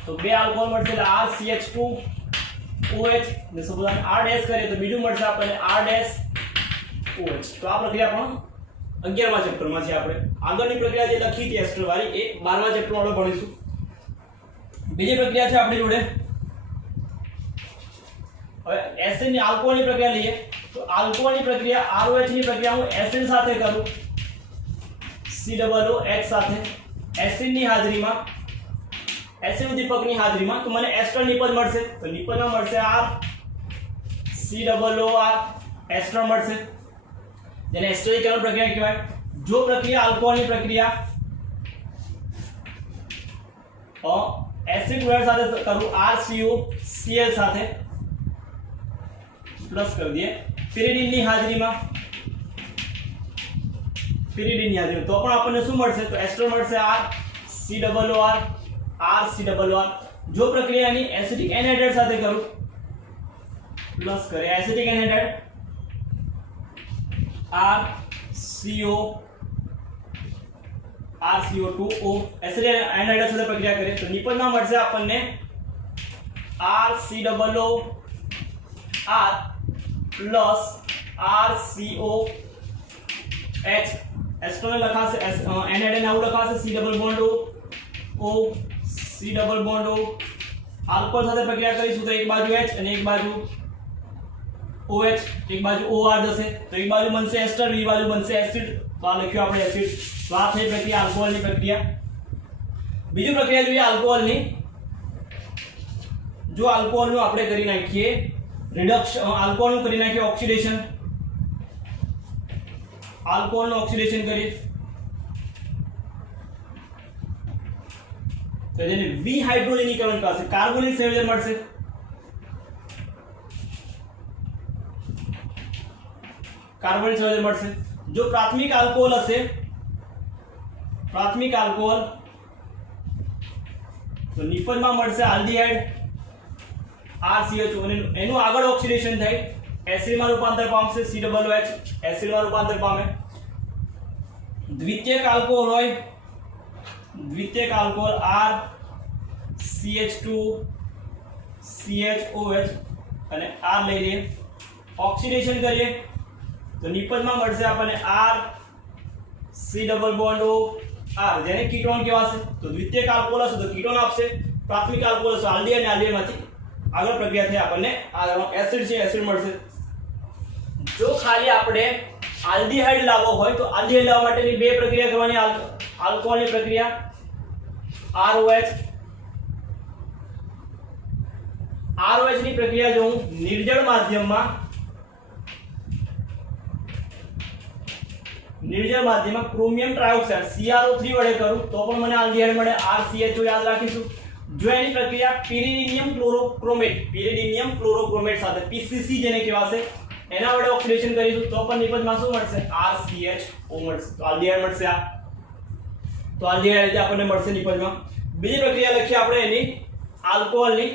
તો બે આલ્કોહોલ મળશે એટલે RCH2OH ને સપોઝ R ડેશ કરીએ તો બીજું મળશે આપણને R OH. તો આ પ્રક્રિયા પણ 11મા ચેપ્ટરમાં છે. આપણે આગળની પ્રક્રિયા જે લખી હતી એસ્ટર વાળી એ 12મા ચેપ્ટરમાં આપણે ભણીશું. બીજી પ્રક્રિયા છે આપણી જોડે. હવે એસિડ ની આલ્કોહોલની પ્રક્રિયા લઈએ તો આલ્કોહોલની પ્રક્રિયા ROH ની પ્રક્રિયા હું એસિડ સાથે કરું COOH સાથે. એસિડ ની હાજરીમાં એસિડ ઉદ્દીપકની હાજરીમાં તો મને એસ્ટર નિપજ મળશે, તો નિપજમાં મળશે R COOR એસ્ટર મળશે, જેને એસ્ટરીકરણ પ્રક્રિયા કહેવાય. જો પ્રક્રિયા આલ્કોહોલની પ્રક્રિયા એસિડ ક્લોરાઇડ સાથે કરું RCOCl સાથે પ્લસ કરી દઈએ પિરિડીનની હાજરીમાં તો પણ આપણને શું મળશે, તો એસ્ટર મળશે RCOOR. જો પ્રક્રિયાની એસિટિક એનહાઇડ્રાઇડ સાથે કરું પ્લસ કરે acetic anhydride RCO2O acetic anhydride સાથે પ્રક્રિયા કરીએ તો નિપજમાં મળશે આપણને RCOOR પ્લસ RCOH. એસ્ટર લખાશે એનહાઇડ્રાઇડ આવું લખાશે C double bond O C double bond O. Alcohol સાથે પ્રક્રિયા કરીશું તો એક બાજુ H અને એક બાજુ OH, એક બાજુ OR જશે તો એક બાજુ બનશે એસ્ટર, બીજી બાજુ બનશે એસિડ. તો આ લખ્યું આપણે એસિડ. તો આ થઈ પ્રક્રિયા આલ્કોહોલની પ્રક્રિયા. બીજી પ્રક્રિયા જોઈએ આલ્કોહોલની. જો આલ્કોહોલનું આપણે કરી નાખીએ રિડક્શન, આલ્કોહોલનું કરી નાખીએ ઓક્સિડેશન, આલ્કોહોલનું ઓક્સિડેશન કરીએ તો જેને વિહાઇડ્રોજનીકરણ કરશે, કાર્બોનિલ સંયોજન મળશે. કાર્બોનિલ સંયોજન મળશે. જો પ્રાથમિક આલ્કોહોલ હશે, પ્રાથમિક આલ્કોહોલ તો નિપજમાં મળશે આલ્ડીહાઇડ RCHO અને એનું આગળ ઓક્સિડેશન થાય એસિડમાં રૂપાંતર પામશે COOH, એસિડમાં રૂપાંતર પામે. દ્વિતીયક આલ્કોહોલ હોય, દ્વિતીયક આલ્કોહોલ RCH2CHOH અને R લઈ લઈએ, ઓક્સિડેશન કરીએ તો નિપજમાં મળશે આપણને RC double bond O R, જેને કીટોન કહેવાશે. તો દ્વિતીયક આલ્કોહોલ હશે તો કીટોન આપશે, પ્રાથમિક આલ્કોહોલ હશે આલ્ડીહાઇડ અને આલ્ડીહાઇડમાંથી આગળ પ્રક્રિયા થઈ આપણને એસિડ છે એસિડ મળશે. જો ખાલી આપણે આલ્ડીહાઇડ લાવવો હોય તો આલ્ડીહાઇડ લાવવા માટેની બે પ્રક્રિયા કરવાની, આલ્કોહોલની પ્રક્રિયા ROH ની પ્રક્રિયા જો હું નિર્જળ માધ્યમમાં ક્રોમિયમ ટ્રાયોક્સાઇડ CrO3 વડે કરું તો પણ મને આલ્ડીહાઇડ મળે RCHO યાદ રાખીશું. જો એની પ્રક્રિયા પિરિડીનિયમ ક્લોરોક્રોમેટ સાથે PCC જેને કહેવાશે એના વડે ઓક્સિડેશન કરીશું તો પણ નિપજમાં શું મળશે, RCHO મળશે. તો આલ્ડીહાઇડ મળશે. આ તો આલ્ડીહાઇડ આપણને મળશે નિપજમાં. બીજી પ્રક્રિયા લખીએ આપણે એની આલ્કોહોલની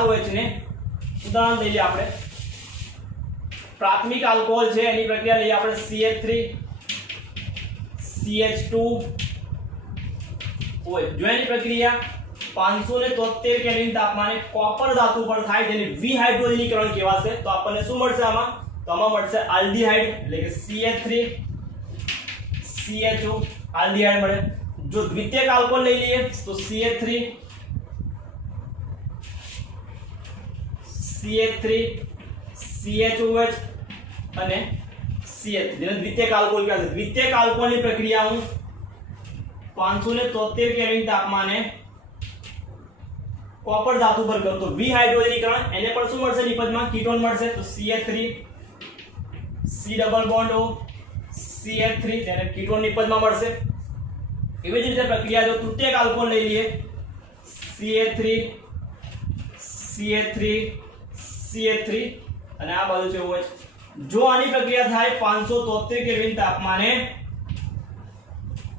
ROH ને ઉદાહરણ લઈએ આપણે. પ્રાથમિક આલ્કોહોલ છે એની પ્રક્રિયા લઈએ આપણે CH3 CH2 જો એની પ્રક્રિયા 573 કેલ્વિન તાપમાને કોપર ધાતુ પર થાય જેને વિહાઇડ્રોજનીકરણ કહેવાશે તો આપણને શું મળશે આમાં, તો આમાં મળશે આલ્ડીહાઇડ એટલે કે CH3 CHO આલ્ડીહાઇડ મળે. જો દ્વિતીયક આલ્કોહોલ લઈ લઈએ તો CH3 CHOH અને CH જેને દ્વિતીયક આલ્કોહોલ કહેવાય. દ્વિતીયક આલ્કોહોલની પ્રક્રિયા હું 573 કેલ્વિન તાપમાને કોપર ધાતુ પર કરું તો વિહાઇડ્રોજનીકરણ એને પણ શું મળશે નિપજમાં, કીટોન મળશે. તો CH3 C double bond O CH3 જેને કીટોન નિપજમાં મળશે. એવી જ રીતે પ્રક્રિયા જો તૃતીયક આલ્કોહોલ લઈ લઈએ CH3 અને આ બાજુ છે OH. જો આની પ્રક્રિયા થાય 573 કેલ્વિન તાપમાને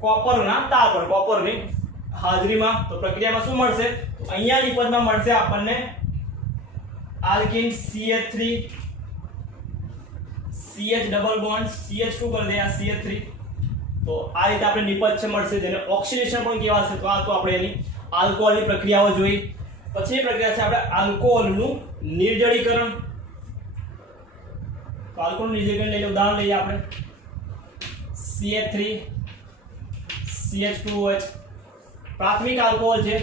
કોપરના તાર પર, કોપરની હાજરીમાં તો પ્રક્રિયામાં શું મળશે, તો અહીંયા નિપજમાં મળશે આપણને alkene CH3 CH double bond CH2 કરી દે આ CH3. તો આ રીતે આપણે નિપજ છે મળશે જેને ઓક્સિડેશન પણ કહેવાશે. તો આ તો આપણે એની આલ્કોહોલની પ્રક્રિયાઓ જોઈ. પછી પ્રક્રિયા છે આપણે આલ્કોહોલનું નિર્જળીકરણ. તો આલ્કોહોલનું નિર્જળીકરણ લઈએ, ઉદાહરણ લઈએ આપણે CH3 CH2OH. પ્રાથમિક આલ્કોહોલ છે,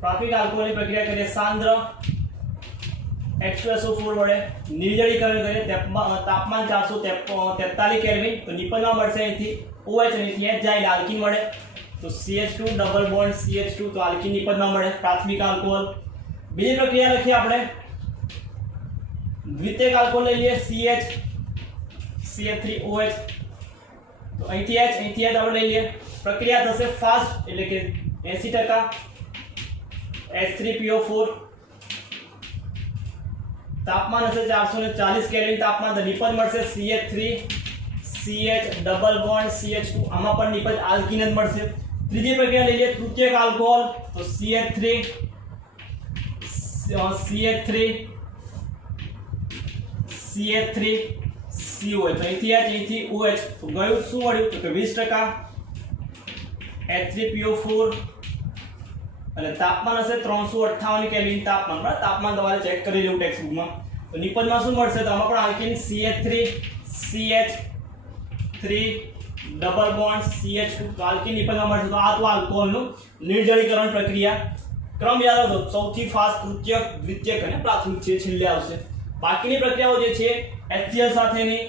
પ્રાથમિક આલ્કોહોલની પ્રક્રિયા કરીએ સાંદ્ર H2SO4 વડે નિર્જળીકરણ કરીએ તાપમાન 443 કેલ્વિન તો નિપજમાં મળશે અહીંથી OH અને અહીંથી H જાય એટલે આલ્કીન મળે. તો CH2 ડબલ બોન્ડ CH2 તો આલ્કીન નિપજમાં મળે પ્રાથમિક આલ્કોહોલ. બીજી પ્રક્રિયા લખીએ આપણે દ્વિતીયક આલ્કોહોલ લઈ લઈએ CH3OH. તો અહીંથી H આપણે લઈ લઈએ. પ્રક્રિયા થશે ફાસ્ટ એટલે કે 80% H3PO4. તાપમાન હશે 440 કેલ્વિન તાપમાન. તો નિપજ મળશે CH3 CH double bond CH2. આમાં પણ નિપજ આલ્કીન જ મળશે. ત્રીજી પ્રક્રિયા લઈ લઈએ તૃતીયક આલ્કોહોલ. તો CH3 CH3COH. અહીંથી OH. તો ગયું શું મળ્યું તો કે 20% H3PO4 અને તાપમાન હશે 358 કેલ્વિન તાપમાન. બરાબર, તાપમાન તમારે ચેક કરી લેવું ટેક્સ્ટ બુકમાં. તો નિપજમાં શું મળશે તો આમાં પણ alkene CH3 CH3 double bond CH2. તો આલ્કીન નિપજમાં મળશે. તો આ તો આલ્કોહોલનું નિર્જલીકરણ પ્રક્રિયા. ક્રમ યાદ રાખો, સૌથી ફાસ્ટ તૃતીયક, દ્વિતીયક અને પ્રાથમિક છે છેલ્લે આવશે. બાકીની પ્રક્રિયાઓ જે છે HCl સાથેની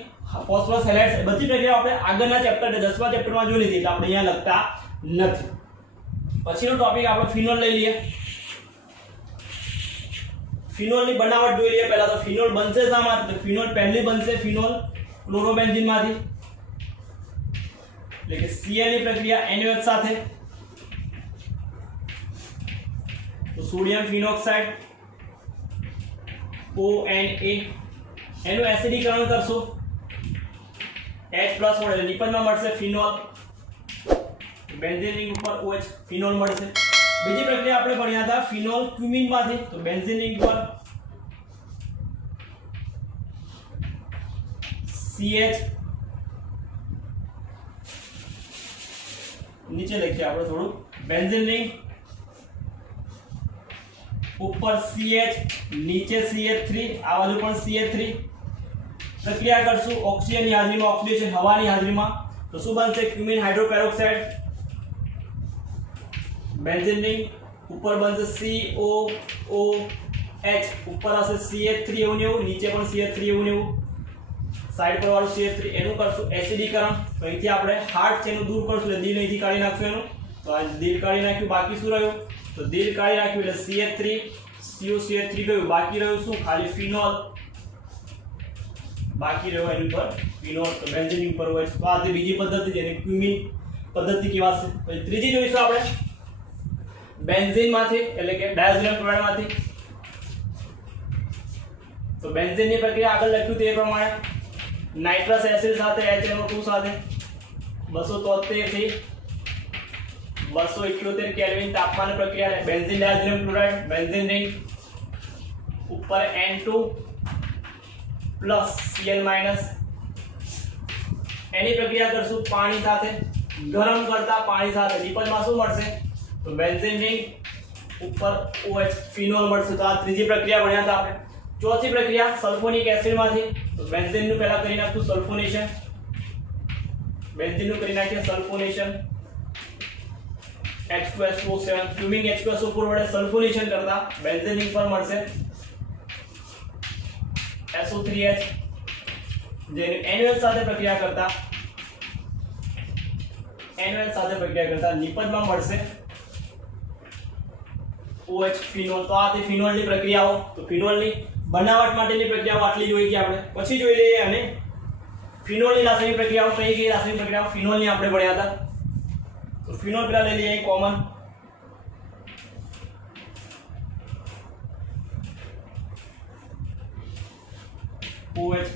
ફોસ્ફરસ હેલાઇડ્સ બધી પ્રક્રિયાઓ આપણે આગળના ચેપ્ટર 10મા ચેપ્ટરમાં જોઈ લીધી એટલે આપણે અહીંયા લખતા નથી. પછીનો ટોપિક આપણે ફિનોલ લઈ લઈએ. ફિનોલની બનાવટ જોઈ લઈએ. પહેલા તો ફિનોલ બનશે શામાંથી? તો ફિનોલ પહેલી બનશે ફિનોલ ક્લોરોબેન્ઝીનમાંથી એટલે કે Cl ની પ્રક્રિયા NaOH સાથે. તો સોડિયમ ફિનોક્સાઇડ ONA એનું એસિડીકરણ કરશો H+ મળે નિપજમાં મળશે ફિનોલ. બેન્ઝીન રિંગ ઉપર OH ફિનોલ મળશે. બીજી પ્રક્રિયા આપણે ભણ્યા હતા ફિનોલ ક્યુમિન માંથી. તો બેન્ઝીન રિંગ પર CH નીચે લખીએ આપણે થોડું બેન્ઝીન રિંગ ઉપર CH નીચે CH3 આ બાજુ પણ CH3. પ્રક્રિયા કરશું ઓક્સિજનની હાજરીમાં, ઓક્સિડેશન હવાની હાજરીમાં. તો શું બનશે ક્યુમિન હાઇડ્રોપેરોક્સાઇડ. બેન્ઝીન રિંગ ઉપર બનશે COOH. ઉપર હશે CH3 એવું ને એવું, નીચે પણ CH3 એવું ને એવું. સાઈડ પર વાળું CH3 એનું કરશું એસિડીકરણ. તો અહીંથી આપણે હાર્ટ છે એનું દૂર કરશું એટલે દિલ અહીંથી કાઢી નાખશું એનું. તો આ દિલ કાઢી નાખ્યું. બાકી શું રહ્યું તો દિલ કાઢી નાખ્યું એટલે CH3 COCH3 ગયું. બાકી રહ્યું શું ખાલી ફિનોલ. બાકી રહ્યો એની પર ફિનોલ. તો બેન્ઝીન ઉપર હોય. તો આ બીજી પદ્ધતિ જેને ક્યુમિન પદ્ધતિ કહેવાશે. પછી ત્રીજી જોઈશું આપણે બેન્ઝીન માંથી એટલે કે ડાયઝોનિયમ ક્લોરાઇડ માંથી. તો બેન્ઝીન ની પ્રક્રિયા આગળ લખ્યું તે પ્રમાણે નાઇટ્રસ એસિડ સાથે HNO2 સાથે 273 થી 278 કેલ્વિન તાપમાન પ્રક્રિયા. Benzene diazonium chloride benzene ring ઉપર N2 પ્લસ Cl માઇનસ. એની પ્રક્રિયા કરશું પાણી સાથે, ગરમ કરતા પાણી સાથે. નિપજમાં શું મળશે તો બેન્ઝીન રિંગ ઉપર OH ફિનોલ મળશે. તો આ ત્રીજી પ્રક્રિયા ભણ્યા હતા આપણે. ચોથી પ્રક્રિયા સલ્ફોનિક એસિડ માંથી. તો બેન્ઝીન નું પહેલા કરી નાખતું સલ્ફોનેશન. બેન્ઝીન નું કરી નાખીએ સલ્ફોનેશન H2SO7 ફ્યુમિંગ H2SO4 વડે સલ્ફોનેશન કરતા બેન્ઝીન રિંગ પર મળશે SO3H. જેને NaOH સાથે પ્રક્રિયા કરતા નિપજમાં મળશે OH ફિનોલ. તો આ તે ફિનોલની પ્રક્રિયાઓ. તો ફિનોલની બનાવટ માટેની પ્રક્રિયાઓ આટલી જોઈ કે આપણે. પછી જોઈ લઈએ અને ફિનોલની રાસાયણિક પ્રક્રિયાઓ. કઈ કઈ રાસાયણિક પ્રક્રિયાઓ ફિનોલની આપણે ભણ્યા હતા. તો ફિનોલ પેલા લઈ લઈએ કોમન. OH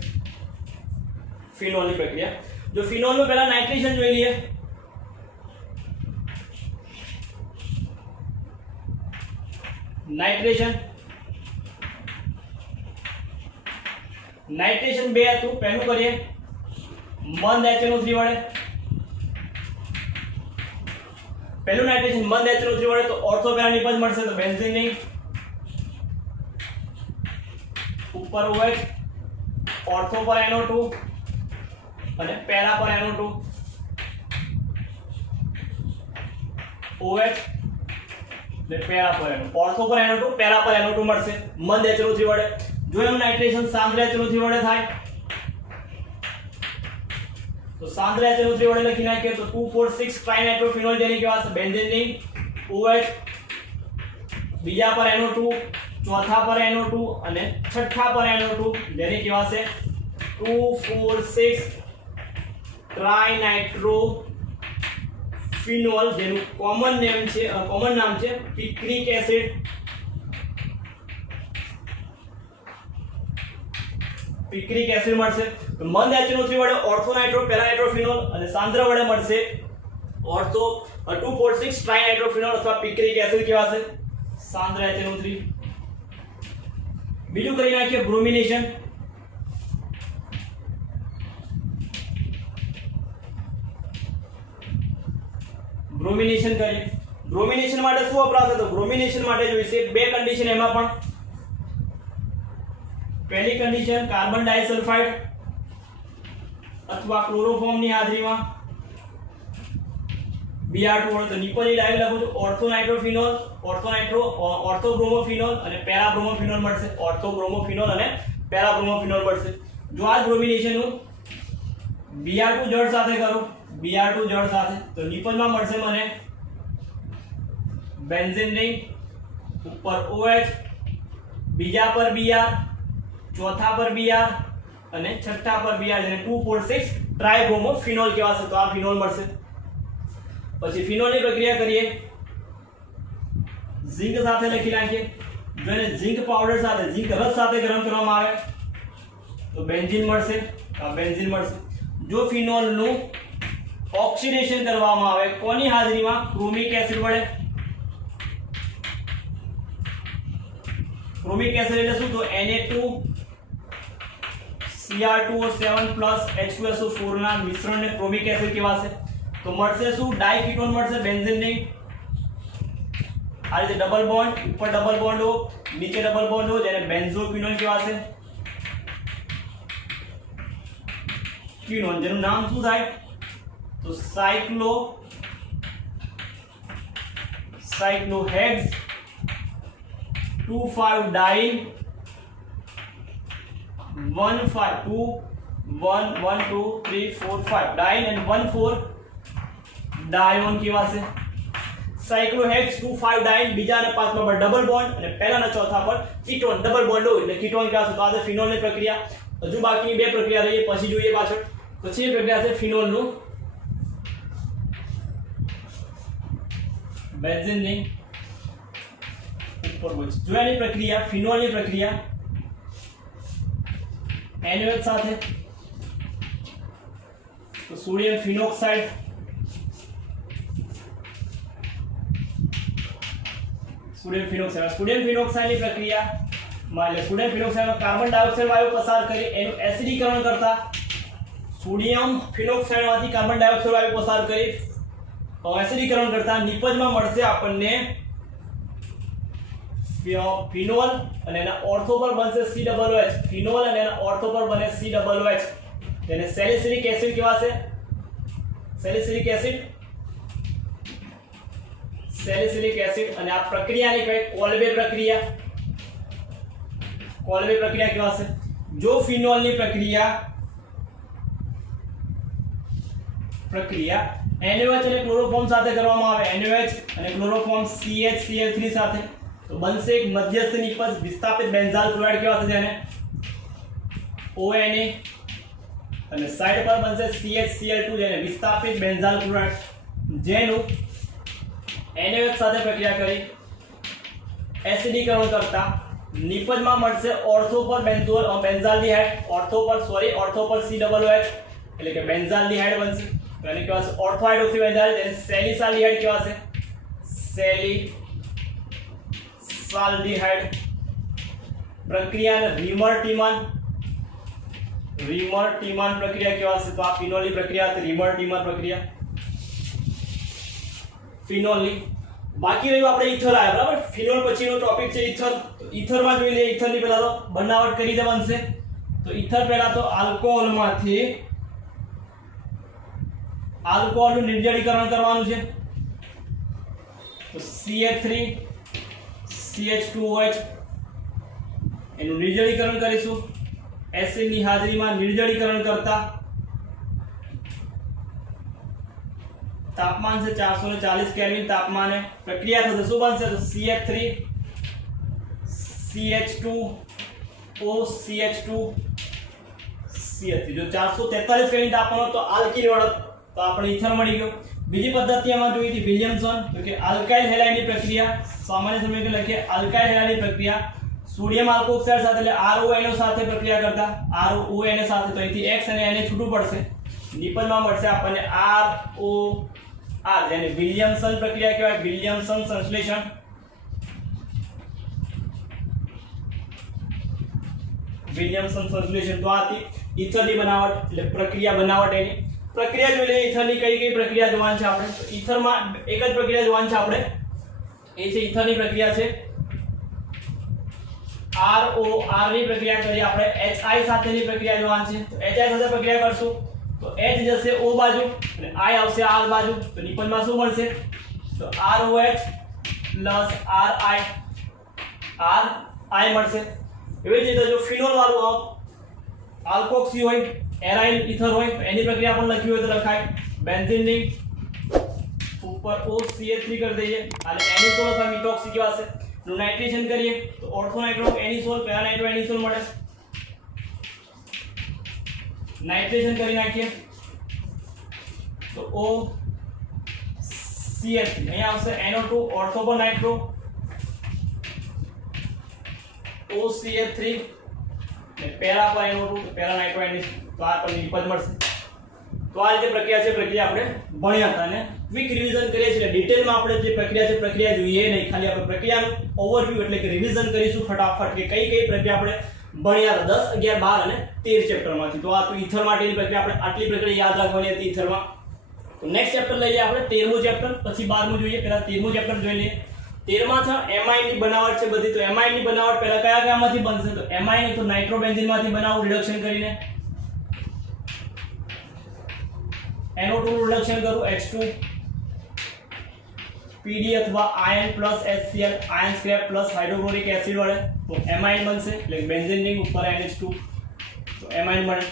ફિનોલની પ્રક્રિયા. જો ફિનોલનું પહેલા નાઇટ્રેશન જોઈ લઈએ. નાઇટ્રેશન બે હતું. પહેલું કરીએ મંદ HNO3 વડે. પહેલું નાઇટ્રેશન મંદ HNO3 વડે. તો ઓર્થો પેરા નિપજ મળશે. તો બેન્ઝીન રિંગ ઉપર OH, ઓર્થો પર NO2 અને પેરા પર NO2. OH ને પેરા પર NO2. ઓર્થો પર NO2 પેરા પર NO2 મળશે મંદ HNO3 વડે. જો એનું નાઇટ્રેશન સાંદ્ર HNO3 વડે થાય તો સાંદ્ર HNO3 વડે લખી નાખીએ તો 2,4,6 ટ્રાઇનાઇટ્રોફિનોલ જેને કહેવાશે બેન્ઝીન રિંગ OH, બીજા પર NO2, ચોથા પર NO2 અને છઠ્ઠા પર NO2 જેને કહેવાશે 2,4,6 ટ્રાઇનાઇટ્રોફિનોલ જેનું કોમન નામ છે પિક્રિક એસિડ. પિક્રિક એસિડ મળશે. તો મંદ HNO3 વડે ઓર્થોનાઇટ્રો પેરાનાઇટ્રોફિનોલ અને સાંદ્ર વડે મળશે ઓર્થો 2,4,6 ટ્રાઇનાઇટ્રોફિનોલ અથવા પિક્રિક એસિડ કહેવાશે સાંદ્ર HNO3. બીજું કરી નાખીએ બ્રોમિનેશન. બ્રોમિનેશન કરીએ. બ્રોમિનેશન માટે શું વપરાશે? તો બ્રોમિનેશન માટે જોઈશે બે કન્ડિશન. એમાં પણ પહેલી કન્ડિશન કાર્બન ડાઇસલ્ફાઇડ અથવા ક્લોરોફોર્મની હાજરીમાં Br2 તો નીચેની ડાયરેક્ટ લખું છું ઓર્થોનાઇટ્રોફિનોલ, ઓર્થોબ્રોમોફિનોલ અને પેરાબ્રોમોફિનોલ મળશે. ઓર્થોબ્રોમોફિનોલ અને પેરાબ્રોમોફિનોલ મળશે. જો આ બ્રોમિનેશન હું Br2 જળ સાથે કરું, Br2 જળ સાથે, તો નિપજમાં મળશે મને બેન્ઝીન રિંગ ઉપર OH, બીજા પર Br, ચોથા પર Br અને છઠ્ઠા પર Br જેને 2,4,6 ટ્રાઇબ્રોમોફિનોલ કહેવાશે. તો આ ફિનોલ મળશે. પછી ફિનોલની પ્રક્રિયા કરીએ. ઝિંક સાથે લખી નાખીએ. જો એને ઝિંક પાવડર સાથે, ઝિંક રસ સાથે ગરમ કરવામાં આવે તો બેન્ઝીન મળશે. આ બેન્ઝીન મળશે. જો ફિનોલનું ઓક્સિડેશન કરવામાં આવે કોની હાજરીમાં? ક્રોમિક એસિડ વડે. ક્રોમિક એસિડ એટલે શું? તો Na2Cr2O7 H2SO4 ના મિશ્રણને ક્રોમિક એસિડ કહેવાશે. તો મળશે શું? ડાયકીટોન મળશે બેન્ઝીન રિંગ. આ રીતે ડબલ બોન્ડ, ઉપર ડબલ બોન્ડ હો, નીચે ડબલ બોન્ડ હો જેને બેન્ઝોક્વિનોન કહેવાશે. ક્વિનોન જેનું નામ શું થાય? તો સાયક્લોહેક્સ 2,5-ડાઇન 1,5 ડાઇન and 1,4-ડાયોન કહેવાશે. સાયક્લોહેક્સ 2,5-ડાઇન બીજા અને પાંચમા પર ડબલ બોન્ડ અને પહેલા અને ચોથા પર કીટોન ડબલ બોન્ડ હોય એટલે કીટોન કહેવાશે. તો આ છે ફિનોલની પ્રક્રિયા. હજુ બાકીની બે પ્રક્રિયા રહીએ પછી જોઈએ પાછળ. પછી એ પ્રક્રિયા છે ફિનોલનું બેન્ઝીન રિંગ ઉપર હોય. જોયાની પ્રક્રિયા ફિનોલની પ્રક્રિયા NaOH સાથે તો સોડિયમ ફિનોક્સાઇડ, સોડિયમ ફિનોક્સાઇડની પ્રક્રિયામાં એટલે સોડિયમ ફિનોક્સાઇડમાં કાર્બન ડાયોક્સાઇડ વાયુ પસાર કરી એનું એસિડીકરણ કરતા સોડિયમ ફિનોક્સાઇડમાંથી કાર્બન ડાયોક્સાઇડ વાયુ પસાર કરી એસિડીકરણ કરતા નિપજમાં મળશે આપણને ફિનોલ અને એના ઓર્થો પર બનશે COOH. ફિનોલ અને એના ઓર્થો પર બને COOH તેને સેલિસિલિક એસિડ કહેવાશે. સેલિસિલિક એસિડ અને આ પ્રક્રિયાને કહેવાય કોલ્બે પ્રક્રિયા કહેવાશે. જો ફિનોલની પ્રક્રિયા NaOH અને ક્લોરોફોર્મ સાથે કરવામાં આવે, NaOH અને ક્લોરોફોર્મ CH-Cl3 સાથે, તો બનશે એક મધ્યસ્થ નિપજ વિસ્થાપિત બેન્ઝાલ ક્લોરાઇડ કહેવાશે જેને ONA અને સાઈડ પર બનશે CH-Cl2 જેને વિસ્થાપિત બેન્ઝાલ ક્લોરાઇડ જેનું NaOH સાથે પ્રક્રિયા કરી એસિડીકરણ કરતા નિપજમાં મળશે ઓર્થો પર બેન્ઝાલ્ડિહાઇડ, ઓર્થો પર COOH એટલે કે બેન્ઝાલ્ડિહાઇડ બનશે. તો એને કહેવાશે ઓર્થોહાઇડ્રોક્સી બેન્ઝાઇડ જેને સેલિસાલ્ડિહાઇડ કહેવાશે. સેલિસાલ્ડિહાઇડ પ્રક્રિયાને રીમર-ટીમાન પ્રક્રિયા કહેવાશે. તો આ ફિનોલની પ્રક્રિયા છે રીમર-ટીમાન પ્રક્રિયા ફિનોલની. બાકી રહ્યું આપણે ઇથર આવ્યા બરાબર. ફિનોલ પછીનો ટોપિક છે ઇથર. તો ઇથરમાં જોઈ લઈએ. ઇથરની પહેલા તો બનાવટ કઈ રીતે બનશે? તો ઇથર પહેલા તો આલ્કોહોલમાંથી આલ્કોહોલનું નિર્જલીકરણ કરવાનું છે. તો CH3 CH2OH એનું નિર્જલીકરણ કરીશું. એસિડની હાજરીમાં નિર્જલીકરણ કરતા तापमान से 440 केल्विन तापमाने प्रक्रिया थशे शुं बनशे तो CH3 CH2O CH2 CH3 जो 443 केल्विन तापमान तो आल्किल वळत तो આપણે ઇથર મળી ગયો। બીજી પદ્ધતિ આમાં જોઈ હતી વિલિયમસન તો કે આલ્કાઇલ હેલાઇડની પ્રક્રિયા સામાન્ય સમય કે લખીએ આલ્કાઇલ હેલાઇડની પ્રક્રિયા સોડિયમ આલ્કોક્સાઇડ સાથે એટલે RONO સાથે પ્રક્રિયા કરતા RONO સાથે તો અહીંથી X અને Na છૂટું પડશે નિપજમાં મળશે આપણને ROR જેને વિલિયમસન પ્રક્રિયા કહેવાય વિલિયમસન સંશ્લેષણ। વિલિયમસન સંશ્લેષણ તો આથી ઇથરની બનાવટ એટલે પ્રક્રિયા બનાવટ એની પ્રક્રિયા જોઈ લઈએ ઇથરની કઈ પ્રક્રિયા જોવાની છે આપણે તો ઇથરમાં એક જ પ્રક્રિયા જોવાની છે આપણે એ છે ઇથરની પ્રક્રિયા છે ROR ની પ્રક્રિયા કરીએ આપણે HI સાથેની પ્રક્રિયા જોવાની છે તો HI સાથે પ્રક્રિયા કરશું તો H જશે O બાજુ અને I આવશે R બાજુ તો નિપજમાં શું મળશે તો ROH RI મળશે। એવી જ રીતે જો ફિનોલ વાળું આલ્કોક્સી હોય एराइल इथर होय तो एनी प्रक्रिया अपन लखी होय तो लखाय बेंजीन रिंग ऊपर OCH3 कर दीजिए અને એનિસોલ અથવા મિથોક્સી કેવા છે નું નાઇટ્રેશન કરીએ તો ઓર્થો નાઇટ્રો એનિસોલ પેરા નાઇટ્રો એનિસોલ મળે નાઇટ્રેશન કરી નાખીએ તો OCH3 અહીંયા આવશે NO2 ઓર્થો પર નાઇટ્રો OCH3 ને પેરા પર NO2 પેરા નાઇટ્રો એનિસોલ तो आ पर निपज મળશે। तो आ રીતે પ્રક્રિયા છે પ્રક્રિયા આપણે ભણ્યા હતા અને ક્વિક રિવિઝન કરીએ છીએ ડિટેલ માં આપણે જે પ્રક્રિયા છે પ્રક્રિયા જોઈએ નહીં ખાલી આપણે પ્રક્રિયાનું ઓવરવ્યુ એટલે કે રિવિઝન કરીશું ફટાફટ કે કઈ કઈ પ્રક્રિયા આપણે ભણ્યા હતા 10 11 12 અને 13 ચેપ્ટર માંથી। તો આ તો ઈથર માટેની પ્રક્રિયા આપણે આટલી પ્રક્રિયા યાદ રાખવાની હતી ઈથરમાં। તો નેક્સ્ટ ચેપ્ટર લઈએ આપણે 13મું ચેપ્ટર પછી 12મું જોઈએ પહેલા 13મું ચેપ્ટર જોઈ લઈએ। 13માં છે એમાઇન ની બનાવટ છે બધી તો એમાઇન ની બનાવટ પહેલા કયામાંથી બનશે તો એમાઇન તો નાઇટ્રોબેન્ઝીનમાંથી બનાવવું રિડક્શન કરીને NO2 નું રિડક્શન કરું H2 PD अथवा ion plus HCl ion scrap plus hydrochloric acid वडे तो एमाइन बनसे એટલે બેન્ઝીન રિંગ ઉપર NH2 તો એમાઇન બને।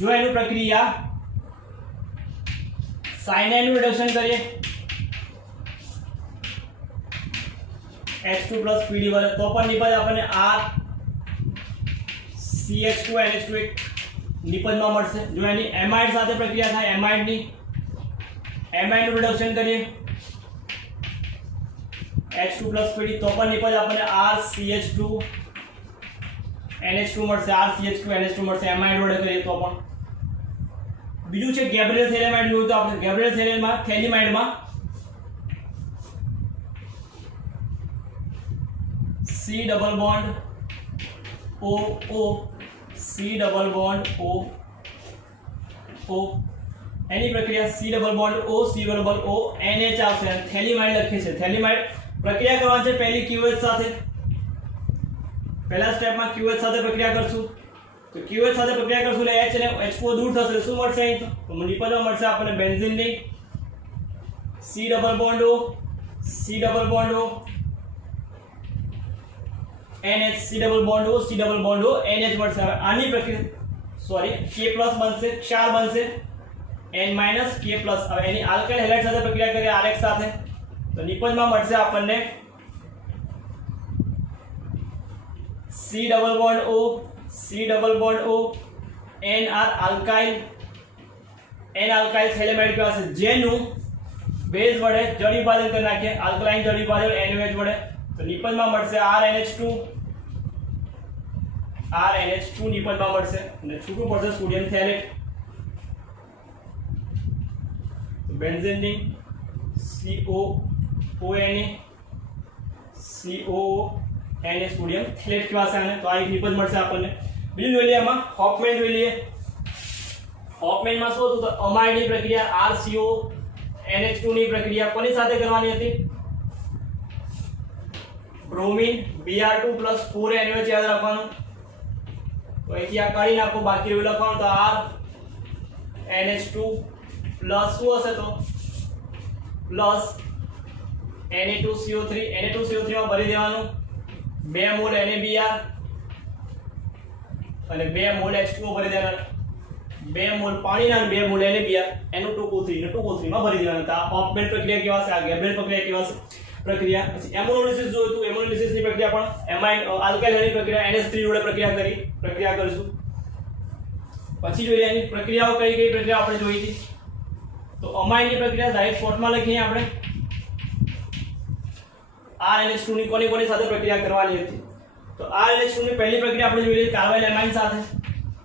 જો એની પ્રક્રિયા સાયનાઇડ નું રિડક્શન કરીએ H2 PD વડે તો પણ નિપજ આપણને R CH2 NH2 નિપજમાં મળશે। જો એની એમાઇડ સાથે પ્રક્રિયા થાય એમાઇડ નું રિડક્શન કરીએ H2 PD તો પણ નિપજ આપણને RCH2 NH2 મળશે RCH2 NH2 મળશે એમાઇડ વડે કરીએ તો પણ। બીજું છે ગેબ્રિએલ થેલેમાઇડ જોયું તો આપણે ગેબ્રિએલ થેલેમાઇડમાં C double bond OO C double bond O O any प्रक्रिया C double bond O C double O NH આવશે થેલિમાઇડ લખે છે થેલિમાઇડ પ્રક્રિયા કરવાની છે પહેલી QH સાથે પહેલા સ્ટેપમાં QH સાથે પ્રક્રિયા કરશું તો QH સાથે પ્રક્રિયા કરશું એટલે H અને H4 દૂર થશે શું મળશે અહીં તો નિપજમાં મળશે આપણને benzene ring C double bond O C double bond O NH C double bond O C double bond O NH મળશે। હવે આની પ્રક્રિયા સોરી K પ્લસ બનશે ક્ષાર બનશે N માઈનસ K પ્લસ। હવે એની આલ્કાઇલ હેલાઇડ સાથે પ્રક્રિયા કરીએ RX સાથે તો નિપજમાં મળશે આપણને C double bond O C double bond O NR alkyl N alkyl phthalimide કેવા છે જેનું બેઝ વડે જળ વિભાજન કરી નાખીએ આલ્કલાઇન જળ વિભાજન NOH વડે तो निपजમાં મળશે RNH2 નિપજમાં મળશે અને છૂટું પડશે સોડિયમ થેલેટ તો benzene ring COONA sodium phthalate કેવા છે આને તો આ એક નિપજ મળશે આપણને। બીજું જોઈ લઈએ આમાં હોફમેન જોઈ લઈએ હોફમેનમાં શું હતું તો અમાઇડની પ્રક્રિયા RCO NH2 ની પ્રક્રિયા કોની સાથે કરવાની હતી ब्रोमीन Br2 + 4NaOH याद रखવાનું तो અહીંથી આ કાઢી નાખો બાકી રહ્યું લખવાનું તો R NH2 પ્લસ શું હશે તો પ્લસ Na2CO3 Na2CO3 માં ભરી દેવાનું 2 મોલ NaBr અને 2 મોલ H2O ભરી દેવાના 2 મોલ પાણીના અને 2 મોલ NaBr NO2CO3 ને 2CO3 માં ભરી દેવાના હતા. આ ઓફ-બેડ પ્રક્રિયા કહેવાશે, આ ગેબ્રેલ પ્રક્રિયા કહેવાશે. પ્રક્રિયા પછી એમોનોલિસિસ જોયું તો એમોનોલિસિસ ની પ્રક્રિયા પણ એમાઇન આલ્કાઇલ ની પ્રક્રિયા NH3 જોડે પ્રક્રિયા કરીશું. પછી જોઈએ એની પ્રક્રિયાઓ કઈ પ્રક્રિયા આપણે જોઈ હતી. તો અમાઇન ની પ્રક્રિયા ડાયરેક્ટ શોર્ટમાં લખીએ આપણે. RNH2 ની કોની સાથે પ્રક્રિયા કરવાની હતી. તો RNH2 ની પહેલી પ્રક્રિયા આપણે જોઈ લીધી કાર્બાઇલ એમાઇન સાથે.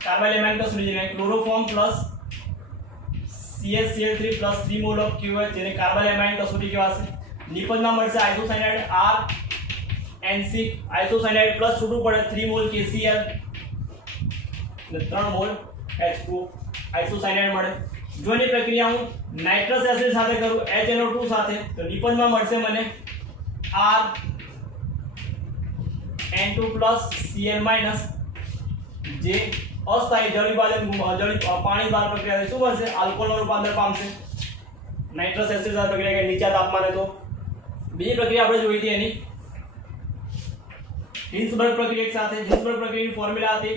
કાર્બાઇલ એમાઇન का सूर्य chloroform plus CH3 plus 3 mole of QH જેને કાર્બાઇલ એમાઇન का सूर्य કહેવાશે. નિપજમાં મળશે આઇસોસાયનાઇડ RNC આઇસોસાયનાઇડ પ્લસ છૂટું પડે 3 મોલ KCl અને 3 મોલ H2 આઇસોસાયનાઇડ મળે. જો એની પ્રક્રિયા હું નાઇટ્રસ એસિડ સાથે કરું HNO2 સાથે તો નિપજમાં મળશે મને RN2 Cl જે અસ્થાયી જળ વિભાજન પાણી દ્વારા પ્રક્રિયા શું બનશે આલ્કોહોલનું રૂપાંતર પામશે નાઇટ્રસ એસિડ સાથે પ્રક્રિયા કે નીચા તાપમાને. તો બીજી પ્રક્રિયા આપણે જોઈ હતી એની હિન્સબર્ગ પ્રક્રિયા સાથે. હિન્સબર્ગ પ્રક્રિયાની ફોર્મ્યુલા હતી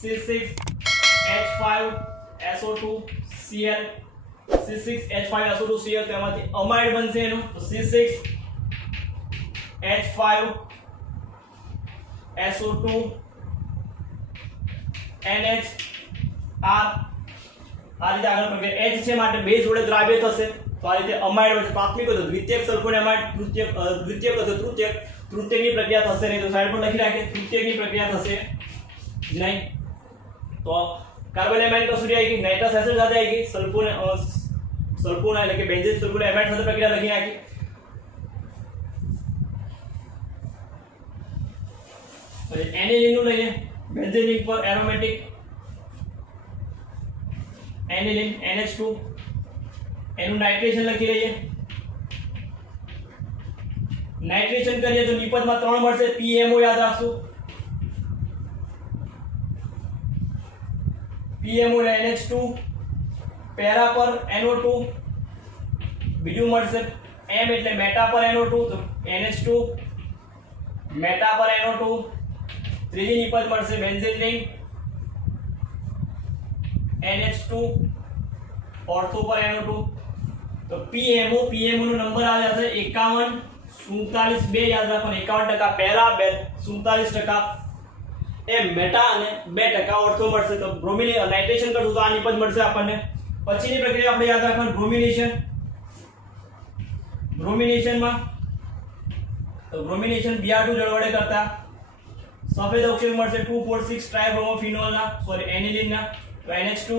C6H5SO2Cl C6H5SO2Cl તેમાંથી અમાઇડ બનશે એનું C6H5SO2 NH આ રીતે આગળ પ્રક્રિયા H છે માટે બેઝ જોડે દ્રાવ્ય થશે તો આ રીતે અમાઇડ વચ્ચે પ્રાથમિક હતો દ્વિતીયક સલ્ફોન એમાઇડ દ્વિતીયક હતો તૃતીયકની પ્રક્રિયા થશે નહીં તો સાઈડ પર લખી રાખીએ તૃતીયકની પ્રક્રિયા થશે નહીં. તો કાર્બન એમાઇડ का सूर्य आएगी नाइट्रस एसिड સાથે आएगी સલ્ફોન એટલે કે બેન્ઝીન સલ્ફોન એમાઇડ સાથે પ્રક્રિયા લખી નાખી. પછી એનિલીન નું લઈએ બેન્ઝીન રિંગ પર એરોમેટિક એનિલીન NH2 એનું નાઇટ્રેશન લખી લઈએ. નાઇટ્રેશન કરીએ તો નિપજમાં 3 મળશે PMO યાદ રાખશો. PMO એટલે NH2 પેરા પર NO2 બીજું મળશે M એટલે મેટા પર NO2 તો NH2 મેટા પર NO2 ત્રીજી નિપજ મળશે બેન્ઝીન રિંગ NH2 ઓર્થો પર NO2 તો PMO નો નંબર આવે છે 51 47 બે યાદ રાખો 51% પેરા 47% એ મેટા અને 2% ઓર્થો મળશે. તો બ્રોમિનેશન નાઇટ્રેશન કરશું તો આ નિપજ મળશે આપણને. પછીની પ્રક્રિયા આપણે યાદ રાખવાનું બ્રોમિનેશનમાં તો બ્રોમિનેશન Br2 જળ વડે કરતા સફેદ અક્ષર મળશે 2,4,6 ટ્રાઇબ્રોમોફિનોલ ના સોરી એનિલીન ના તો NH2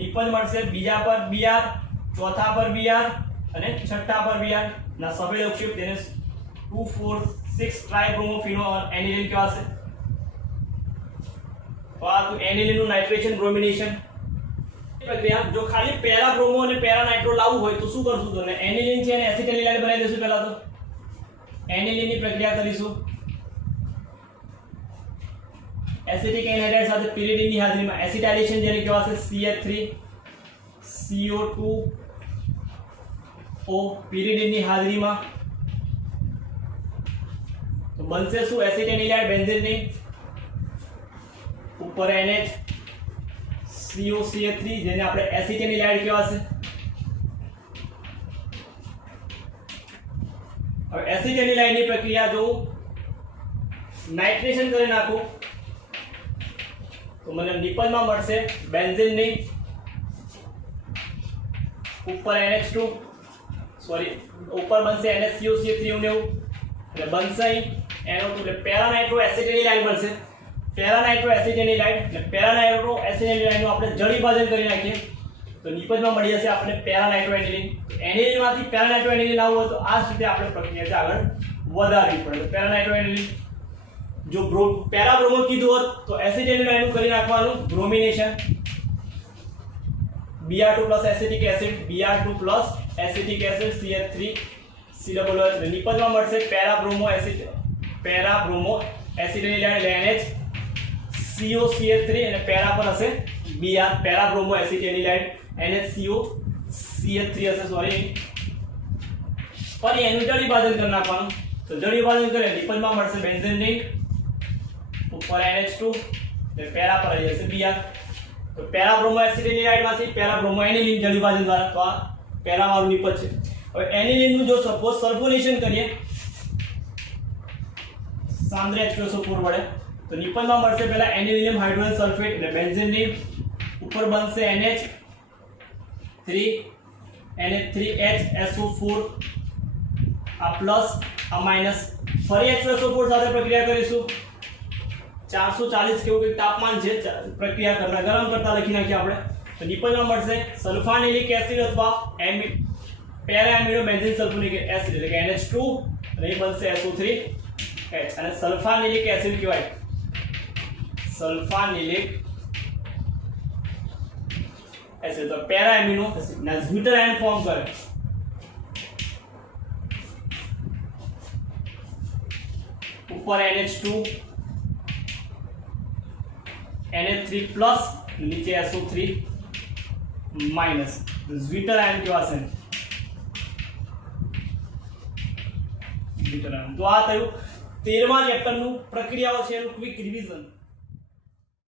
નિપજ મળશે બીજા પર Br ચોથા પર Br અને છઠ્ઠા પર Br ના સફેદ અક્ષર તેને 2,4,6 ટ્રાઇબ્રોમોફિનોલ એનિલીન કહેવાશે. તો આ તો એનિલીન નું નાઇટ્રેશન બ્રોમિનેશન પ્રક્રિયા. જો ખાલી પેરા બ્રોમો અને પેરા નાઇટ્રો લાવવું હોય તો શું કરશું તો એનિલીન છે અને એસિટાઇલિન બનાવી દેશું. પહેલા તો એનિલીન ની પ્રક્રિયા કરીશું એસિટિક એનહાઇડ્રાઇડ સાથે પિરિડીન ની હાજરીમાં એસિટાઇલેશન જેને કહેવાશે CH3CO2O પિરિડીન ની હાજરીમાં તો બનશે શું એસિટાઇલિન બેન્ઝીન રિંગ ઉપર NH COCH3 જેને આપણે એસિટાઇલિન કહેવાશે. હવે એસિટાઇલિન ની પ્રક્રિયા જો નાઇટ્રેશન કરી નાખું તો મને નિપજમાં મળશે બેન્ઝીન રિંગ ઉપર NH2 સોરી ઉપર બનશે NHCOCH3 એવું એટલે બનશે NO2 એટલે પેરા નાઇટ્રો એસિટાઇલિન મળશે. પેરા નાઇટ્રો એસિટાઇલિન એટલે પેરા નાઇટ્રો એસિટાઇલિન નું આપણે જળ વિભાજન કરી નાખીએ તો નિપજમાં મળી જશે આપણે પેરા નાઇટ્રો એનિલીન. એનિલીન માંથી પેરા નાઇટ્રો એનિલીન લાવવું હોય તો આ જ રીતે આપણે પ્રક્રિયા આગળ વધારવી પડે. તો પેરા નાઇટ્રો એનિલીન જો પેરા બ્રોમો કીધું હોત તો એસિટાઇલિન નું કરી નાખવાનું bromination Br2 acetic acid Br2 acetic acid CH3 COOH નિપજમાં મળશે પેરા બ્રોમો એસિટાઇલિન એટલે NH COCH3 અને પેરા પર હશે Br પેરા બ્રોમો એસિટાઇલિન NHCOCH3 હશે સોરી. ફરી એનું જળ વિભાજન કરી નાખવાનું તો જળ વિભાજન કરે નિપજમાં મળશે બેન્ઝીન રિંગ ઉપર NH2 એટલે પેરા પર આવી જશે Br તો પેરા બ્રોમો એસિટેનિલાઇટમાંથી પેરા બ્રોમો એનિલીન જળ વિભાજન દ્વારા, તો આ પેરા વાળું નિપજ છે. હવે એનિલીન નું જો સપોઝ સલ્ફોનેશન કરીએ સાંદ્ર H2SO4 વડે, તો નિપજમાં મળશે પહેલા એનિલિનિયમ હાઇડ્રોજન સલ્ફેટ એટલે બેન્ઝીન ની ઉપર બનશે NH3SO4 આ પ્લસ આ માઈનસ, ફરી H2SO4 સાથે પ્રક્રિયા કરીશું. 440 કેવું કંઈક તાપમાન છે, પ્રક્રિયા કરતા ગરમ કરતા લખી નાખીએ આપણે. તો નિપજમાં મળશે સલ્ફાનિલિક એસિડ અથવા para amino benzene sulphonic acid એટલે કે NH2 અને અહીં બનશે SO3H અને સલ્ફાનિલિક એસિડ કહેવાય સલ્ફાનિલિક એસિડ. તો પેરા એમિનો એસિડ ના ઝ્વિટર આયન ફોર્મ કરે, ઉપર NH2 NH3 પ્લસ નીચે SO3 માઈનસ, ઝ્વિટર આયન કહેવાશે ઝ્વિટર આયન. તો આ થયું 13મા ચેપ્ટરનું પ્રક્રિયાઓ છે એનું ક્વિક રિવિઝન.